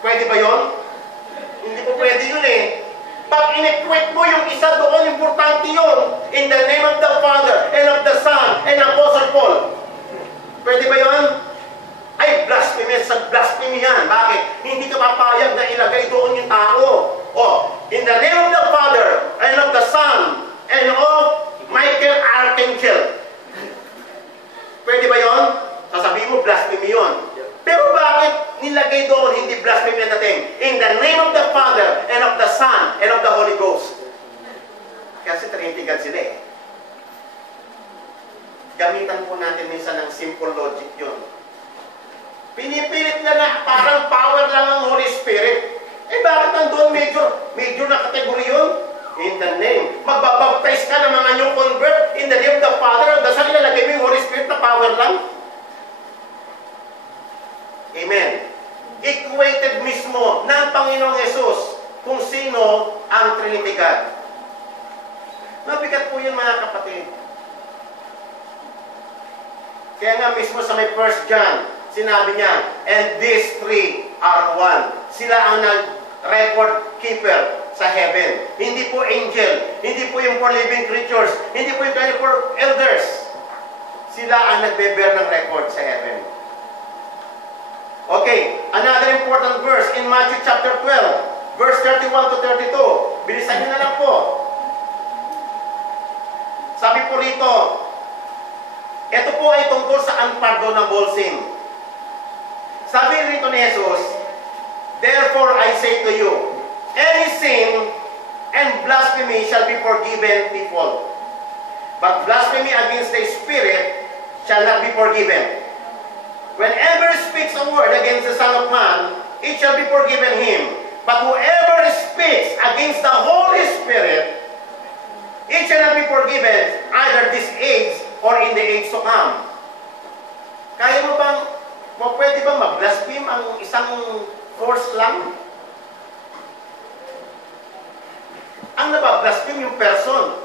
Pwede ba yun? Hindi po pwede yun eh. Pag in-equate mo yung isa doon, importante yun. In the name of the Father and of the Son and Apostle Paul. Pwede ba yun? Ay, blasphemy sa blasphemy yan. Bakit? Hindi ka papayag na ilagay doon yung tao. In the name of the Father, and of the Son, and of Michael Archangel. Pwede ba yun? Sasabihin mo, blasphemy yun. Pero bakit nilagay doon, hindi blasphemy ang dating? In the name of the Father, and of the Son, and of the Holy Ghost. Kasi Trinity God sila eh. Gamitan po natin minsan ng simple logic yun. Pinipilit na parang power lang ang Holy Spirit. Eh bakit nandun major na kategory yun? In the name. Magbabaptize ka ng mga new convert in the name of the Father and the Son. Ilalagay mo yung Holy Spirit na power lang. Amen. Equated mismo ng Panginoong Jesus kung sino ang Trinity God. Mabigat po yun mga kapatid. Kaya nga mismo sa may 1 John, sinabi niya, and these three are one. Sila ang record keeper sa heaven. Hindi po angel, hindi po yung 4 living creatures, hindi po yung 24 elders. Sila ang nagbe-bear ng record sa heaven. Okay, another important verse in Matthew chapter 12, verse 31 to 32. Bilisan niyo na lang po. Sabi po rito, ito po ay tungkol sa unpardonable sin. Sabi rito ni Jesus, therefore I say to you, any sin and blasphemy shall be forgiven people. But blasphemy against the Spirit shall not be forgiven. Whenever speaks a word against the Son of Man, it shall be forgiven him. But whoever speaks against the Holy Spirit, it shall not be forgiven either this age or in the age to come. Kaya mo bang, pwede bang mag-blaspheme ang isang force lang? Ang nabablaspheme yung person.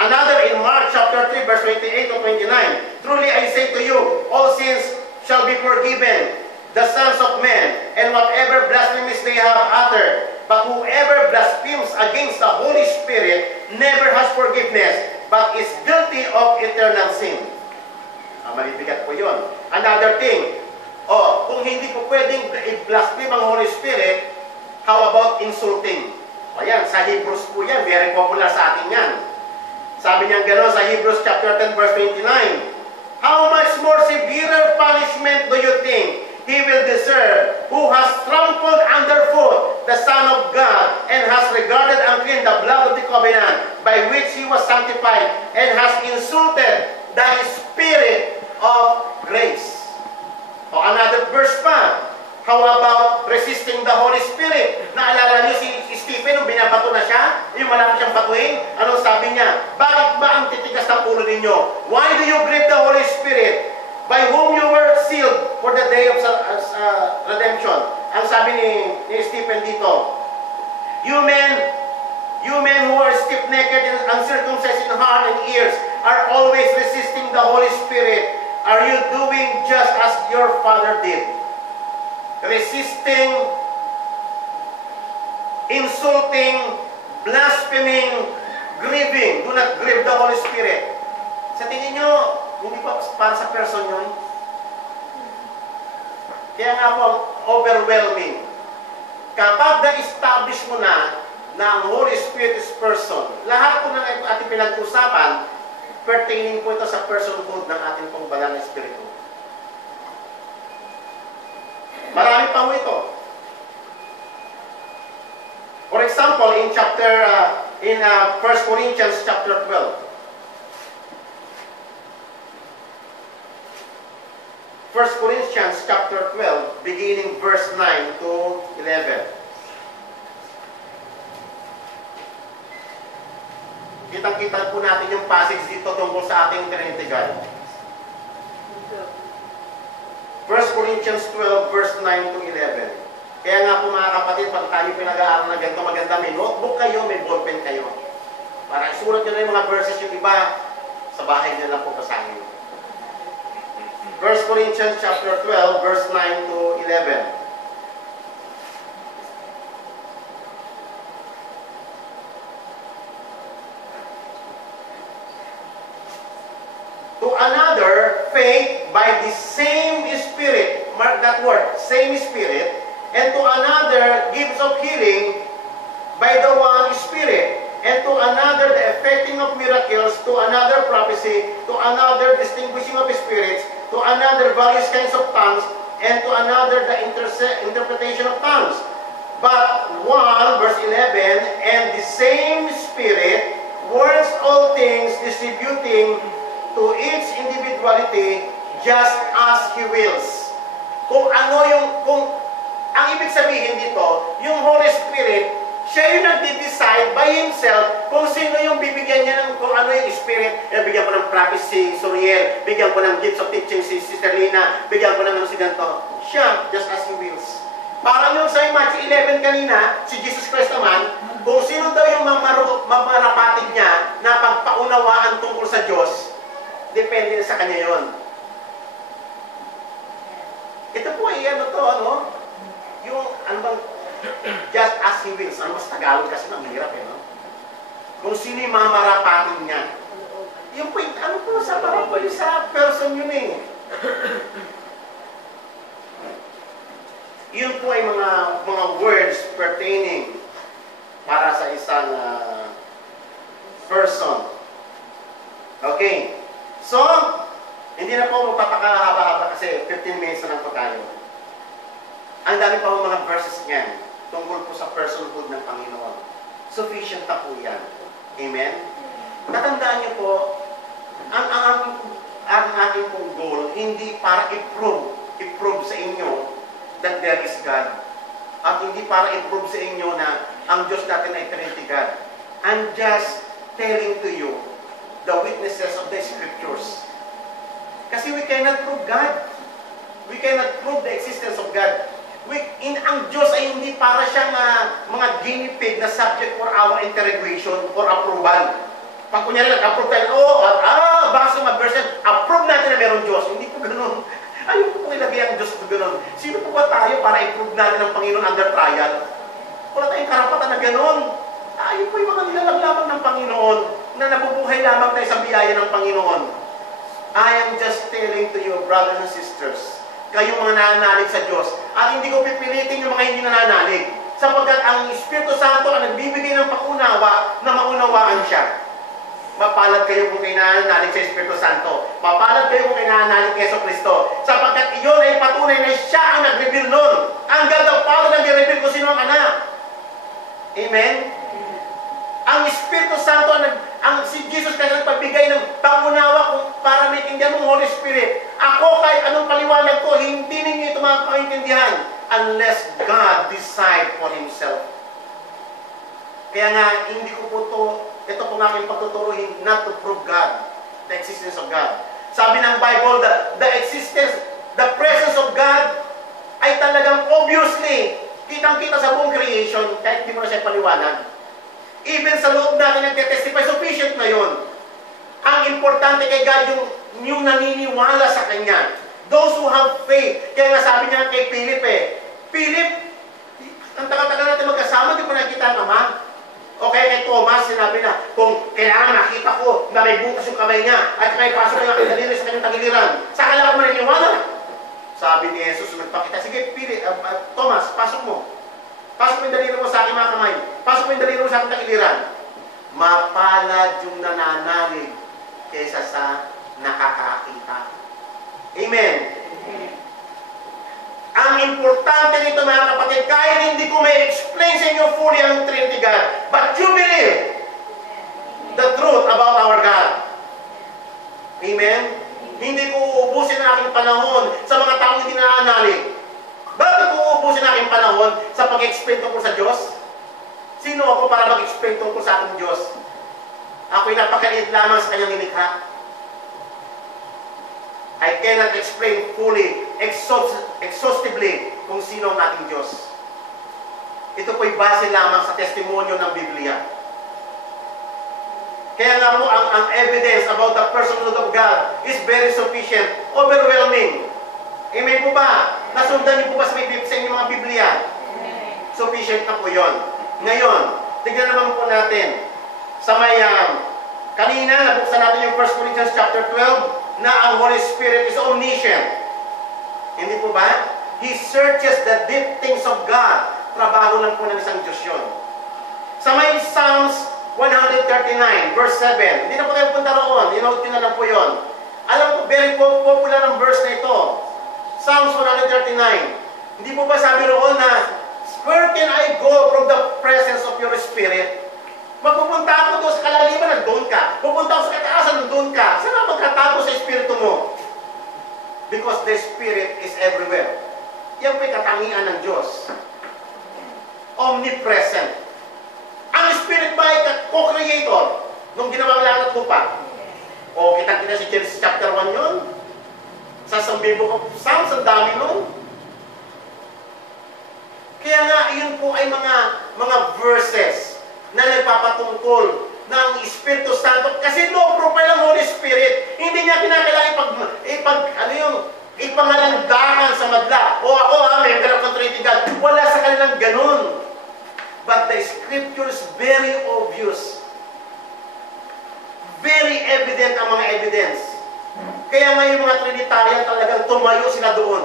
Another in Mark chapter 3 verse 28 to 29. Truly I say to you, all sins shall be forgiven the sons of men, and whatever blasphemies they have uttered. But whoever blasphemes against the Holy Spirit never has forgiveness, but is guilty of eternal sin. Malibigat po yun. Another thing, kung hindi po pwedeng i-blaspheme ang Holy Spirit, how about insulting? Ayan, sa Hebrews po yan, very popular sa atin yan. Sabi niya gano'n sa Hebrews chapter 10 verse 29, how much more severe punishment do you think he will deserve who has trampled underfoot the Son of God and has regarded unclean the blood of the covenant by which he was sanctified and has insulted the Spirit of grace. O another verse pa, how about resisting the Holy Spirit? Naalala niyo si Stephen nung binabato na siya? Yung malapit siyang batuin? Anong sabi niya? Bakit ba ang titigas ng ulo ninyo? Why do you grieve the Holy Spirit? By whom you were sealed for the day of redemption. Ang sabi ni Stephen dito, you men who are stiff-necked and uncircumcised in heart and ears are always resisting the Holy Spirit. Are you doing just as your father did? Resisting, insulting, blaspheming, grieving. Do not grieve the Holy Spirit. Sa tingin nyo, hindi pa para sa person yun? Kaya nga po, overwhelming. Kapag na-establish mo na ang Holy Spirit is person, lahat po ng ating pinag-usapan, pertaining po ito sa personhood ng ating pong banal na Espiritu. Marami pa po ito. For example, in 1 Corinthians chapter 12. 1 Corinthians chapter 12, beginning verse 9 to 11. Kitang-kita po natin yung passage dito tungkol sa ating Trinity God. 1 Corinthians 12, verse 9 to 11. Kaya nga po mga kapatid, pag tayo pinag-aaral na ganito maganda, may notebook kayo, may ballpen kayo. Para isulat nyo na yung mga verses yung iba, sa bahay nyo lang po basahin. 1 Corinthians chapter 12, verse 9 to 11. To another, faith by the same Spirit, mark that word, same Spirit, and to another, gifts of healing by the one Spirit, and to another, the effecting of miracles, to another, prophecy, to another, distinguishing of spirits, to another, various kinds of tongues, and to another, the interpretation of tongues. But one, verse 11, and the same Spirit works all things, distributing to each individuality just as He wills. Kung ang ibig sabihin dito, yung Holy Spirit, siya yung nagde-decide by Himself kung sino yung bibigyan niya ng kung ano yung Spirit. Bigyan ko ng prophecy, Suriel, bigyan ko ng gifts of teaching si Sister Lina, bigyan ko ng si ganito. Siya, just as He wills. Parang yung sa Matthew 11 kanina, si Jesus Christ naman, kung sino daw yung mamarapatid niya na pagpaunawaan tungkol sa Diyos, depende na sa kanya yun. Ito po ay yung ano bang just as He wills. Ano mas Tagalog kasi mahirap no? Kung sino yung mamarapatin niya. Yung po, ano po sa parang po sa person yun eh. Yun po ay mga words pertaining para sa isang person. Okay. So, hindi na po magpapakahaba-haba kasi 15 minutes na lang po tayo. Ang dami pa mga verses niyan tungkol po sa personhood ng Panginoon. Sufficient na po yan. Amen? Tatandaan niyo po, ang ating pong goal, hindi para i-prove sa inyo that there is God. At hindi para i-prove sa inyo na ang Diyos natin ay Trinity God. I'm just telling to you the witnesses of the Scriptures. Kasi we cannot prove God. We cannot prove the existence of God. Ang Diyos ay hindi para siyang mga guinea pig na subject for our interrogation or approval. Pag kunyari nag-approve tayo, base sa verse, approve natin na meron Diyos. Hindi po ganun. Ayaw po kung ilagay ang Diyos po ganun. Sino po ba tayo para i-prove natin ang Panginoon under trial? Wala tayong karapatan na ganun. Tayo po yung mga nilalang lamang ng Panginoon na nabubuhay lamang tayo sa biyaya ng Panginoon. I am just telling to you, brothers and sisters, kayong mga nananalig sa Diyos, at hindi ko pipilitin yung mga hindi nananalig, sapagkat ang Espiritu Santo ang nagbibigay ng paunawa na maunawaan siya. Mapalad kayo kung kayo nananalig sa Espiritu Santo. Mapalad kayo kung kayo nananalig kay Jesucristo. Sapagkat iyon ay patunay na siya ang nag-reveal nun. Ang God the Father nag-reveal kung sino ang anak. Amen? Ang Espiritu Santo, si Jesus kasi nagpagbigay ng pangunawa kung para maintindihan ng Holy Spirit. Ako, kahit anong paliwanag ko, hindi ninyo ito makaintindihan unless God decide for Himself. Kaya nga, hindi ko po ito po nga aking pagtuturuhin, not to prove God, the existence of God. Sabi ng Bible, the existence, the presence of God ay talagang obviously, kitang-kita sa buong creation, kahit hindi mo na siya paliwanag. Even sa loob natin nagtetestify, sufficient na yun. Ang importante kay God, yung naniniwala sa Kanya. Those who have faith. Kaya nga sabi niya kay Philip Philip, ang tagal-tagal natin magkasama, di mo nakita ang Ama. O kaya kay Thomas, sinabi na, kung kailangan nakita ko na may butas yung kamay niya, at kaya pasok niya ang daliri sa kanyang tagiliran, saka lang ako maniniwala. Sabi ni Jesus, nagpakita, sige, Thomas, pasok mo. Pasok mo yung daliri mo sa aking mga kamay. Pasok mo yung daliri mo sa aking tagiliran. Mapalad yung nananalig kaysa sa nakakakita. Amen. Ang importante nito mga kapatid, kahit hindi ko may explain sa inyo fully ang Trinity God, but you believe the truth about our God. Amen? Hindi ko uubusin ang aking panahon sa mga taong hindi nananalig. Bakit ko uubusin ang aking panahon sa pag-explain tungkol sa Diyos? Sino ako para mag-explain tungkol sa ating Diyos? Ako'y napakaliit lamang sa kanyang nilikha. I cannot explain fully, exhaustively kung sino ang ating Diyos. Ito po'y base lamang sa testimonyo ng Biblia. Kaya nga po, ang evidence about the personhood of God is very sufficient, overwhelming. Amen po ba? Nasundan niyo po ba sa inyong mga Biblia? Sufficient na po yun. Ngayon, tignan naman po natin sa may, kanina, nabuksan natin yung 1 Corinthians chapter 12, na ang Holy Spirit is omniscient. Hindi po ba? He searches the deep things of God. Trabaho lang po ng isang Diyos yun. Sa may Psalms 139, verse 7, hindi na po tayo punta roon. Inote nyo na lang po yun. Alam ko, very popular ang verse na ito. Psalms 139. Hindi po ba sabi roon na, where can I go from the presence of your Spirit? Magpupunta ako doon sa kalaliman, nandun ka. Pupunta ako sa kataasan, nandun ka. Saan ang magkatago sa Espiritu mo? Because the Spirit is everywhere. Yan po'y katangian ng Diyos. Omnipresent. Ang Spirit ba ay co-creator nung ginawang langit at lupa? O kita-kita si Genesis chapter 1 yun? Sa Book of Psalms, ang dami nun. Kaya nga, iyon po ay mga verses na nagpapatungkol ng Espiritu Santo. Kasi no profile ng Holy Spirit, hindi niya kinakailangan ipangalandakan sa madla. O ako member of the Trinity God. Wala sa kanilang ganun. But the Scripture is very obvious. Very evident ang mga evidence. Kaya nga yung mga Trinitarian talagang tumayo sila doon.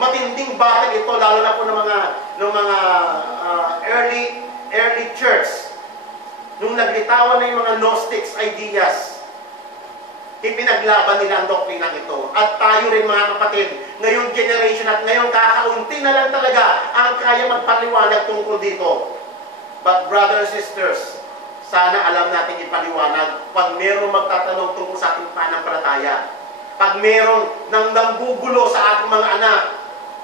Matinding battle ito, lalo na po ng mga early church, nung naglitawan na yung mga Gnostics ideas, ipinaglaban nila ang doktrinang ito. At tayo rin mga kapatid, ngayong generation at ngayong kakaunti na lang talaga ang kaya magpaliwanag tungkol dito. But brothers and sisters, sana alam natin ipaliwanag pag mayroong magtatanong tungkol sa ating pananampalataya. Pag mayroong nanggugulo sa ating mga anak,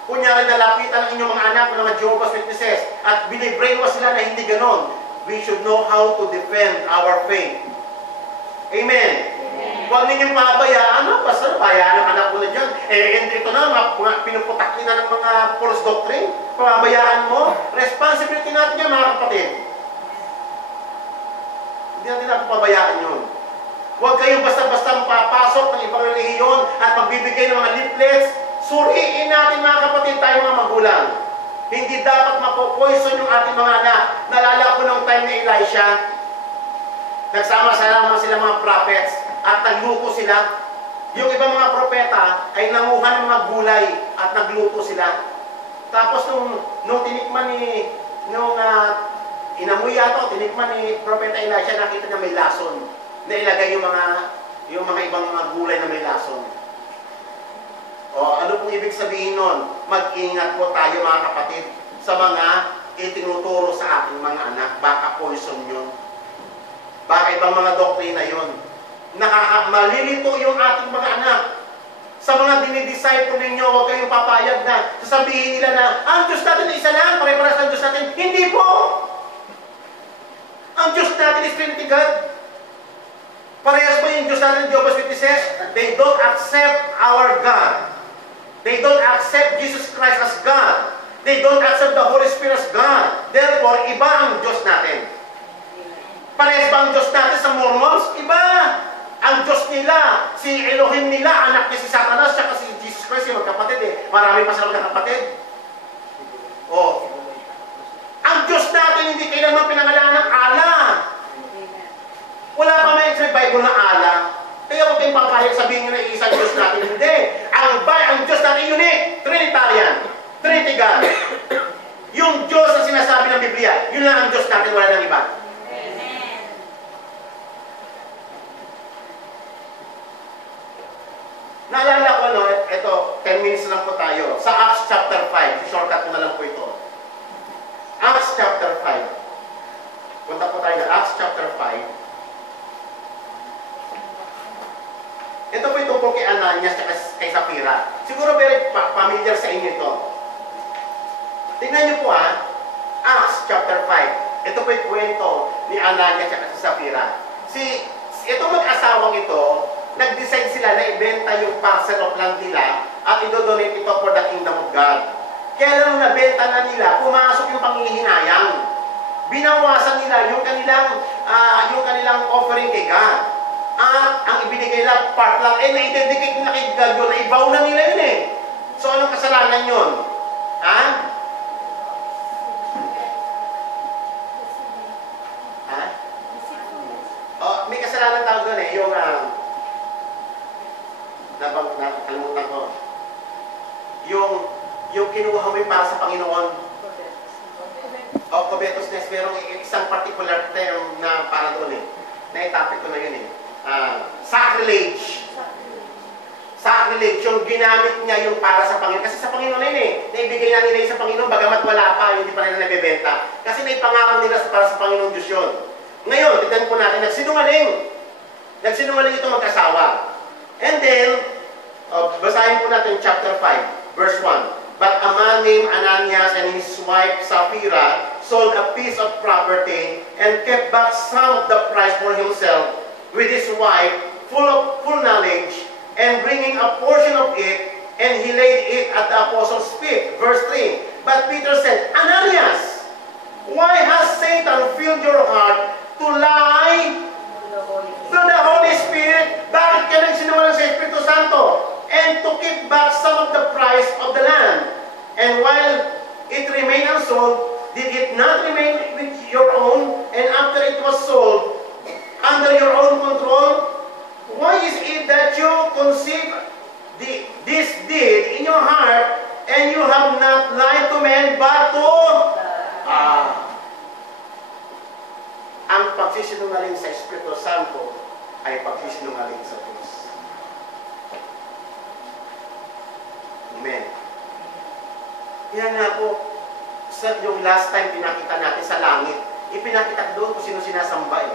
kunyari nalapitan ng inyong mga anak ng mga Jehovah's Witnesses at binibrainwash sila na hindi ganon, we should know how to defend our faith. Amen. Huwag ninyong pabayaan, basta bayaan ang anak mo na dyan. Ito na, pinuputak na ng mga false doctrine. Pabayaan mo. Responsibility natin yan, mga kapatid. Hindi natin napapabayaan yun. Huwag kayong basta-basta papasok ng ibang relihiyon at magbibigay ng mga leaflets. Suriin natin mga kapatid, tayo mga magulang. Hindi dapat mapopoison yung ating mga anak. Nalala ko nung time ni Elisha, nagsama-sama sila mga prophets at nagluto sila. Yung ibang mga propeta ay nanguha ng mga gulay at nagluto sila. Tapos nung tinikman inamoy yata, tinikman ni Propeta Elisha, nakita niya may lason. Nailagay yung mga ibang mga gulay na may lason. O, ano pong ibig sabihin nun? Mag-ingat po tayo mga kapatid sa mga itinuturo sa ating mga anak. Baka poison yun. Baka ibang mga doktrina yun. Malilito yung ating mga anak. Sa mga dinidisciple ninyo, huwag kayong papayag na sasabihin nila na, ang Diyos natin ay isa lang, pare-paras ang Diyos natin. Hindi po! Ang Diyos natin is Trinity God. Parehas po yung Diyos natin, Jehovah's Witnesses. They don't accept our God. They don't accept Jesus Christ as God. They don't accept the Holy Spirit as God. Therefore, iba ang Diyos natin. Parehas ba ang Diyos natin sa Mormons? Iba! Ang Diyos nila, si Elohim nila, anak niya si Satanas, siya kasi Jesus Christ, yung magkapatid eh. Marami pa sila magkakapatid. Oh. Ang Diyos natin, hindi kailangan pinangalan ng Allah. Wala pa may sa Bible na Allah. Kaya huwag kayong papayag sabihin nyo na isang Diyos natin. Hindi. Ang Diyos natin unique. Trinitarian. Trinity God. Yung Diyos na sinasabi ng Biblia, yun lang ang Diyos natin, wala nang iba. Naalala ko, no, ito, 10 minutes lang po tayo. Sa Acts chapter 5, shortcut ko na lang po ito. Acts chapter 5. Punta po tayo na Acts chapter 5. Ito po itong po kay Ananias at kay Sapphira. Siguro very familiar sa inyo ito. Tingnan niyo po Acts chapter 5. Ito po yung kwento ni Ananias at si Sapphira. Itong mag-asawang ito, nag-decide sila na ibenta yung parcel of land nila at idodonate ito for the kingdom of God. Kaya lang nabenta na nila, pumasok yung panghihinayang. Binawasan nila yung kanilang offering kay God. At ang ibinigay nila, part lang, na-identicate nila kay God yun, na-ibaw na nila yun eh. So anong kasalanan yun? Ha? Ha? Oh, may kasalanan tawag doon eh, yung nakalimutan ko. Yung kinuha mo para sa Panginoon. O, covetousness, merong isang particular term na para doon eh. Na-topic ko na yun eh. Sacrilege. Sacrilege, yung ginamit niya yung para sa Panginoon. Kasi sa Panginoon na yun eh. Naibigay na nila yung sa Panginoon, bagamat wala pa, hindi pa nila nabibenta. Kasi naipangako nila para sa Panginoon Diyos yun. Ngayon, tignan po natin, nagsinungaling. Nagsinungaling itong mag-asawa. And then, basahin po natin chapter 5, verse 1. But a man named Ananias and his wife Sapphira sold a piece of property and kept back some of the price for himself with his wife, full knowledge, and bringing a portion of it, and he laid it at the apostles' feet. Verse 3. But Peter said, Ananias, why has Satan filled your heart to lie to the Holy Spirit? Bakit ka nagsinungaling sa Espiritu Santo? And to keep back some of the price of the land. And while it remained unsold, did it not remain with your own? And after it was sold, under your own control? Why is it that you conceive this deed in your heart, and you have not lied to men, but to... Ang pagsisinungaling sa Espiritu Santo ay pagsisinungaling sa Diyos. Amen. Kaya nga po, yung last time pinakita natin sa langit, ipinakita doon kung sino sinasamba eh.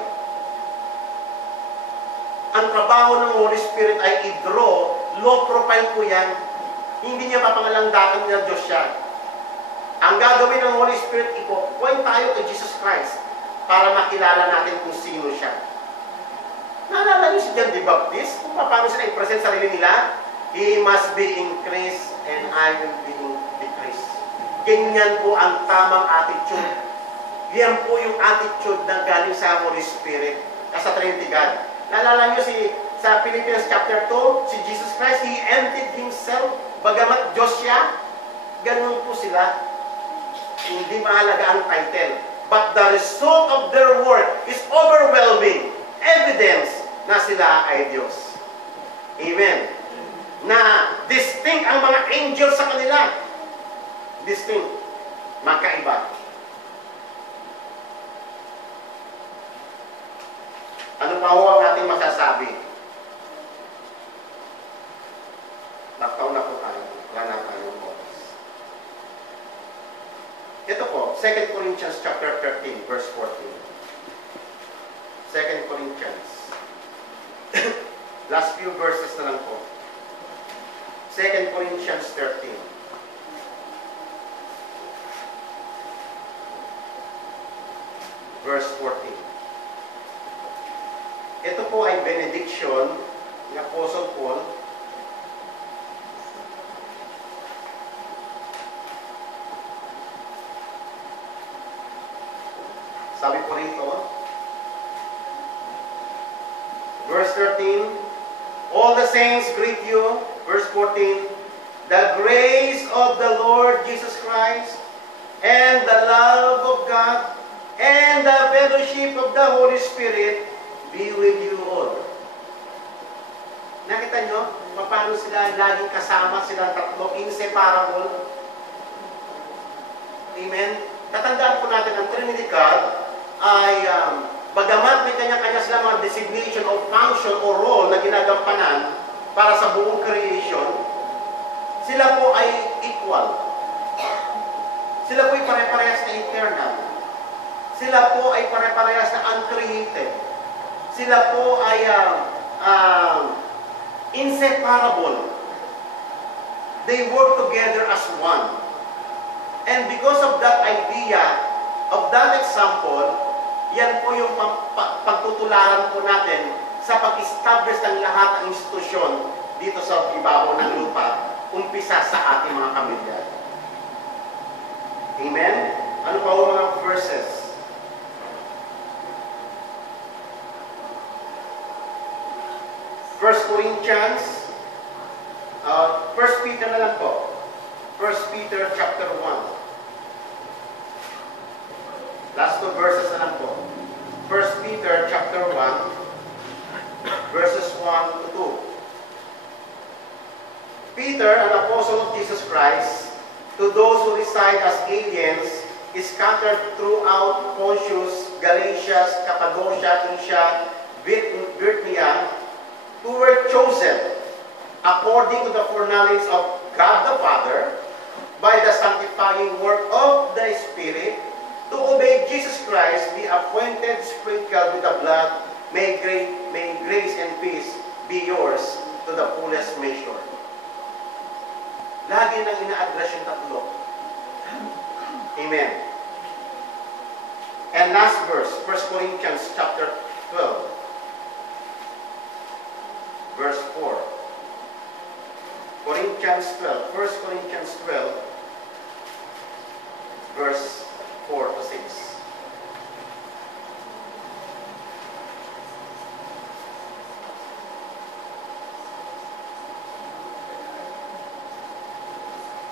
Ang trabaho ng Holy Spirit ay i-draw, low profile po yan. Hindi niya papangalangdakan niya Diyos siya. Ang gagawin ng Holy Spirit, ipo-point tayo kay Jesus Christ para makilala natin kung sino siya. Naalala niyo si John the Baptist? Kung paano sila i-present sarili nila? He must be increased and I will be decreased. Ganyan po ang tamang attitude. Yan po yung attitude na galing sa Holy Spirit, sa Trinity God. Naalala niyo sa Philippians chapter 2, si Jesus Christ, He emptied Himself, bagamat Diyos siya. Ganun po sila. Hindi mahalaga ang title. But the result of their work is overwhelming evidence na sila ay Diyos. Amen. Na distinct ang mga angels sa kanila. Distinct. Magkaiba. pa ho ang ating masasabi? Naktaon na po tayo. Wala na tayong oras. Ito po, 2 Corinthians chapter 13, verse 14. 2 Corinthians. Last few verses na lang po. 2 Corinthians 13. Verse 14. Ito po ay benediction ng Apostle Paul sabi po rito, verse 13, all the saints greet you. Verse 14, the grace of the Lord Jesus Christ and the love of God and the fellowship of the Holy Spirit be with you all. Nakita nyo? Paano sila laging kasama, silang tatlo, inseparable. Amen? Tatandaan po natin ang Trinity God ay bagamat may kanya-kanya sila mga designation of function o role na ginagampanan para sa buong creation, sila po ay equal. Sila po ay pare-parehas na eternal. Sila po ay pare-parehas na uncreated. Sila po ay inseparable. They work together as one. And because of that idea, of that example, yan po yung pagtutularan po natin sa pag-establish ng lahat ng institusyon dito sa ibabaw ng lupa, umpisa sa ating mga pamilya. Amen? Ano pa ang mga verses? First Corinthians, First Peter na lang po. First Peter chapter 1. Last two verses na lang po. First Peter chapter 1, verses 1 to 2. Peter, an apostle of Jesus Christ, to those who reside as aliens, scattered throughout Pontus, Galatia, Cappadocia, Asia, Bithynia, who were chosen according to the foreknowledge of God the Father, by the sanctifying work of the Spirit, to obey Jesus Christ, be appointed, sprinkled with the blood, may grace and peace be yours to the fullest measure. Lagi nang ina-address yung tatlo. Amen. And last verse, 1 Corinthians chapter 12, verse 4. Corinthians 12, 1 Corinthians 12, verse 4 to 6.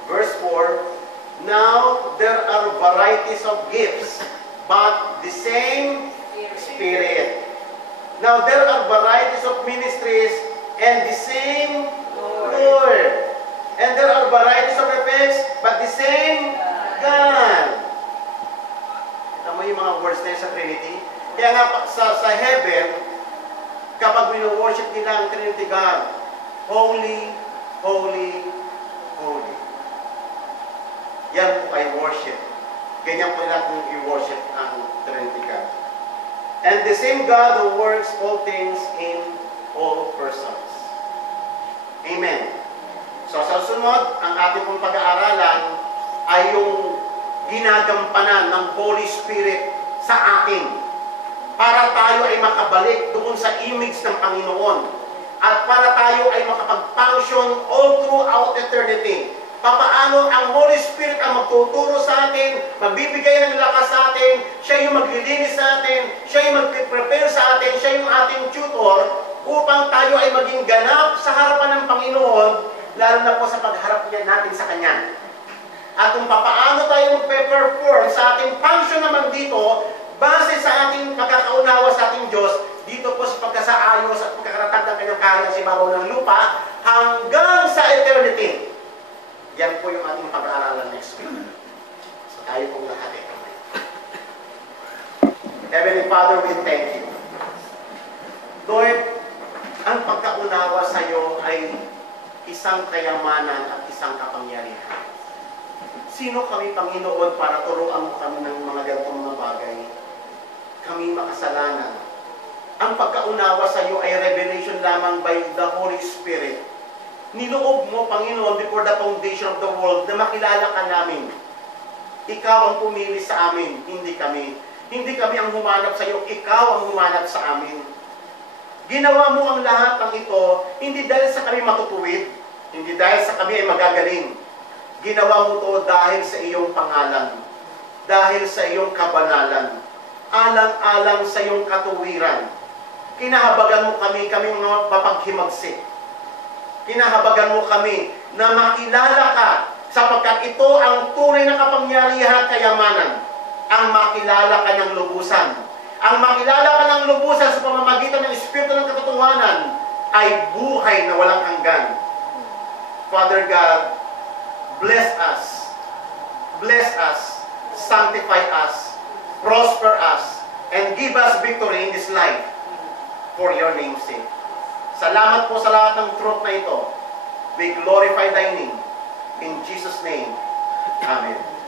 Verse 4, now there are varieties of gifts, but the same Spirit. Now there are varieties of ministries, and the same Lord. And there are varieties of effects, but the same God. Ito mo yung mga words na yun sa Trinity. Kaya nga sa heaven, kapag wino-worship nila ang Trinity God, holy, holy, holy. Yan po ay worship. Ganyan po natin i-worship ang Trinity God. And the same God who works all things in all persons. Amen. So sa sunod, ang ating pong pag-aaralan ay yung ginagampanan ng Holy Spirit sa atin para tayo ay makabalik doon sa image ng Panginoon at para tayo ay makapag-function all throughout eternity. Papaano ang Holy Spirit ang magtuturo sa atin, magbibigay ng lakas sa atin, siya yung maglilinis sa atin, siya yung mag-prepare sa atin, siya yung ating tutor, upang tayo ay maging ganap sa harapan ng Panginoon, lalo na po sa pagharap niya natin sa Kanya. At kung papaano tayo magpe-perform sa ating function naman dito, base sa ating pagkakaunawa sa ating Diyos, dito po sa pagkasaayos at pagkakaratag ng Kanyang kaharian sa ibabaw ng lupa, hanggang sa eternity. Yan po yung ating pag-aaralan next week. So tayo pong lahat ay kamay. Heavenly Father, we thank you. Lord, ang pagkaunawa sa iyo ay isang kayamanan at isang kapangyarihan. Sino kami, Panginoon, para turuan mo kami ng mga ganitong mga bagay? Kami makasalanan. Ang pagkaunawa sa iyo ay revelation lamang by the Holy Spirit. Niloob mo, Panginoon, before the foundation of the world na makilala ka namin. Ikaw ang pumili sa amin, hindi kami. Hindi kami ang humanap sa iyo, ikaw ang humanap sa amin. Ginawa mo ang lahat ng ito, hindi dahil sa kami matutuwid, hindi dahil sa kami ay magagaling. Ginawa mo ito dahil sa iyong pangalan, dahil sa iyong kabanalan, alang-alang sa iyong katuwiran. Kinahabagan mo kami mga mapaghimagsik. Kinahabagan mo kami na makilala ka sapagkat ito ang tunay na kapangyarihan at kayamanan. Ang makilala ka ng lubusan. Ang makilala ka ng lubusan sa pamamagitan ng Espiritu ng katotohanan ay buhay na walang hanggan. Father God, bless us. Bless us. Sanctify us. Prosper us. And give us victory in this life for your name's sake. Salamat po sa lahat ng truth na ito. We glorify thy name. In Jesus' name. Amen.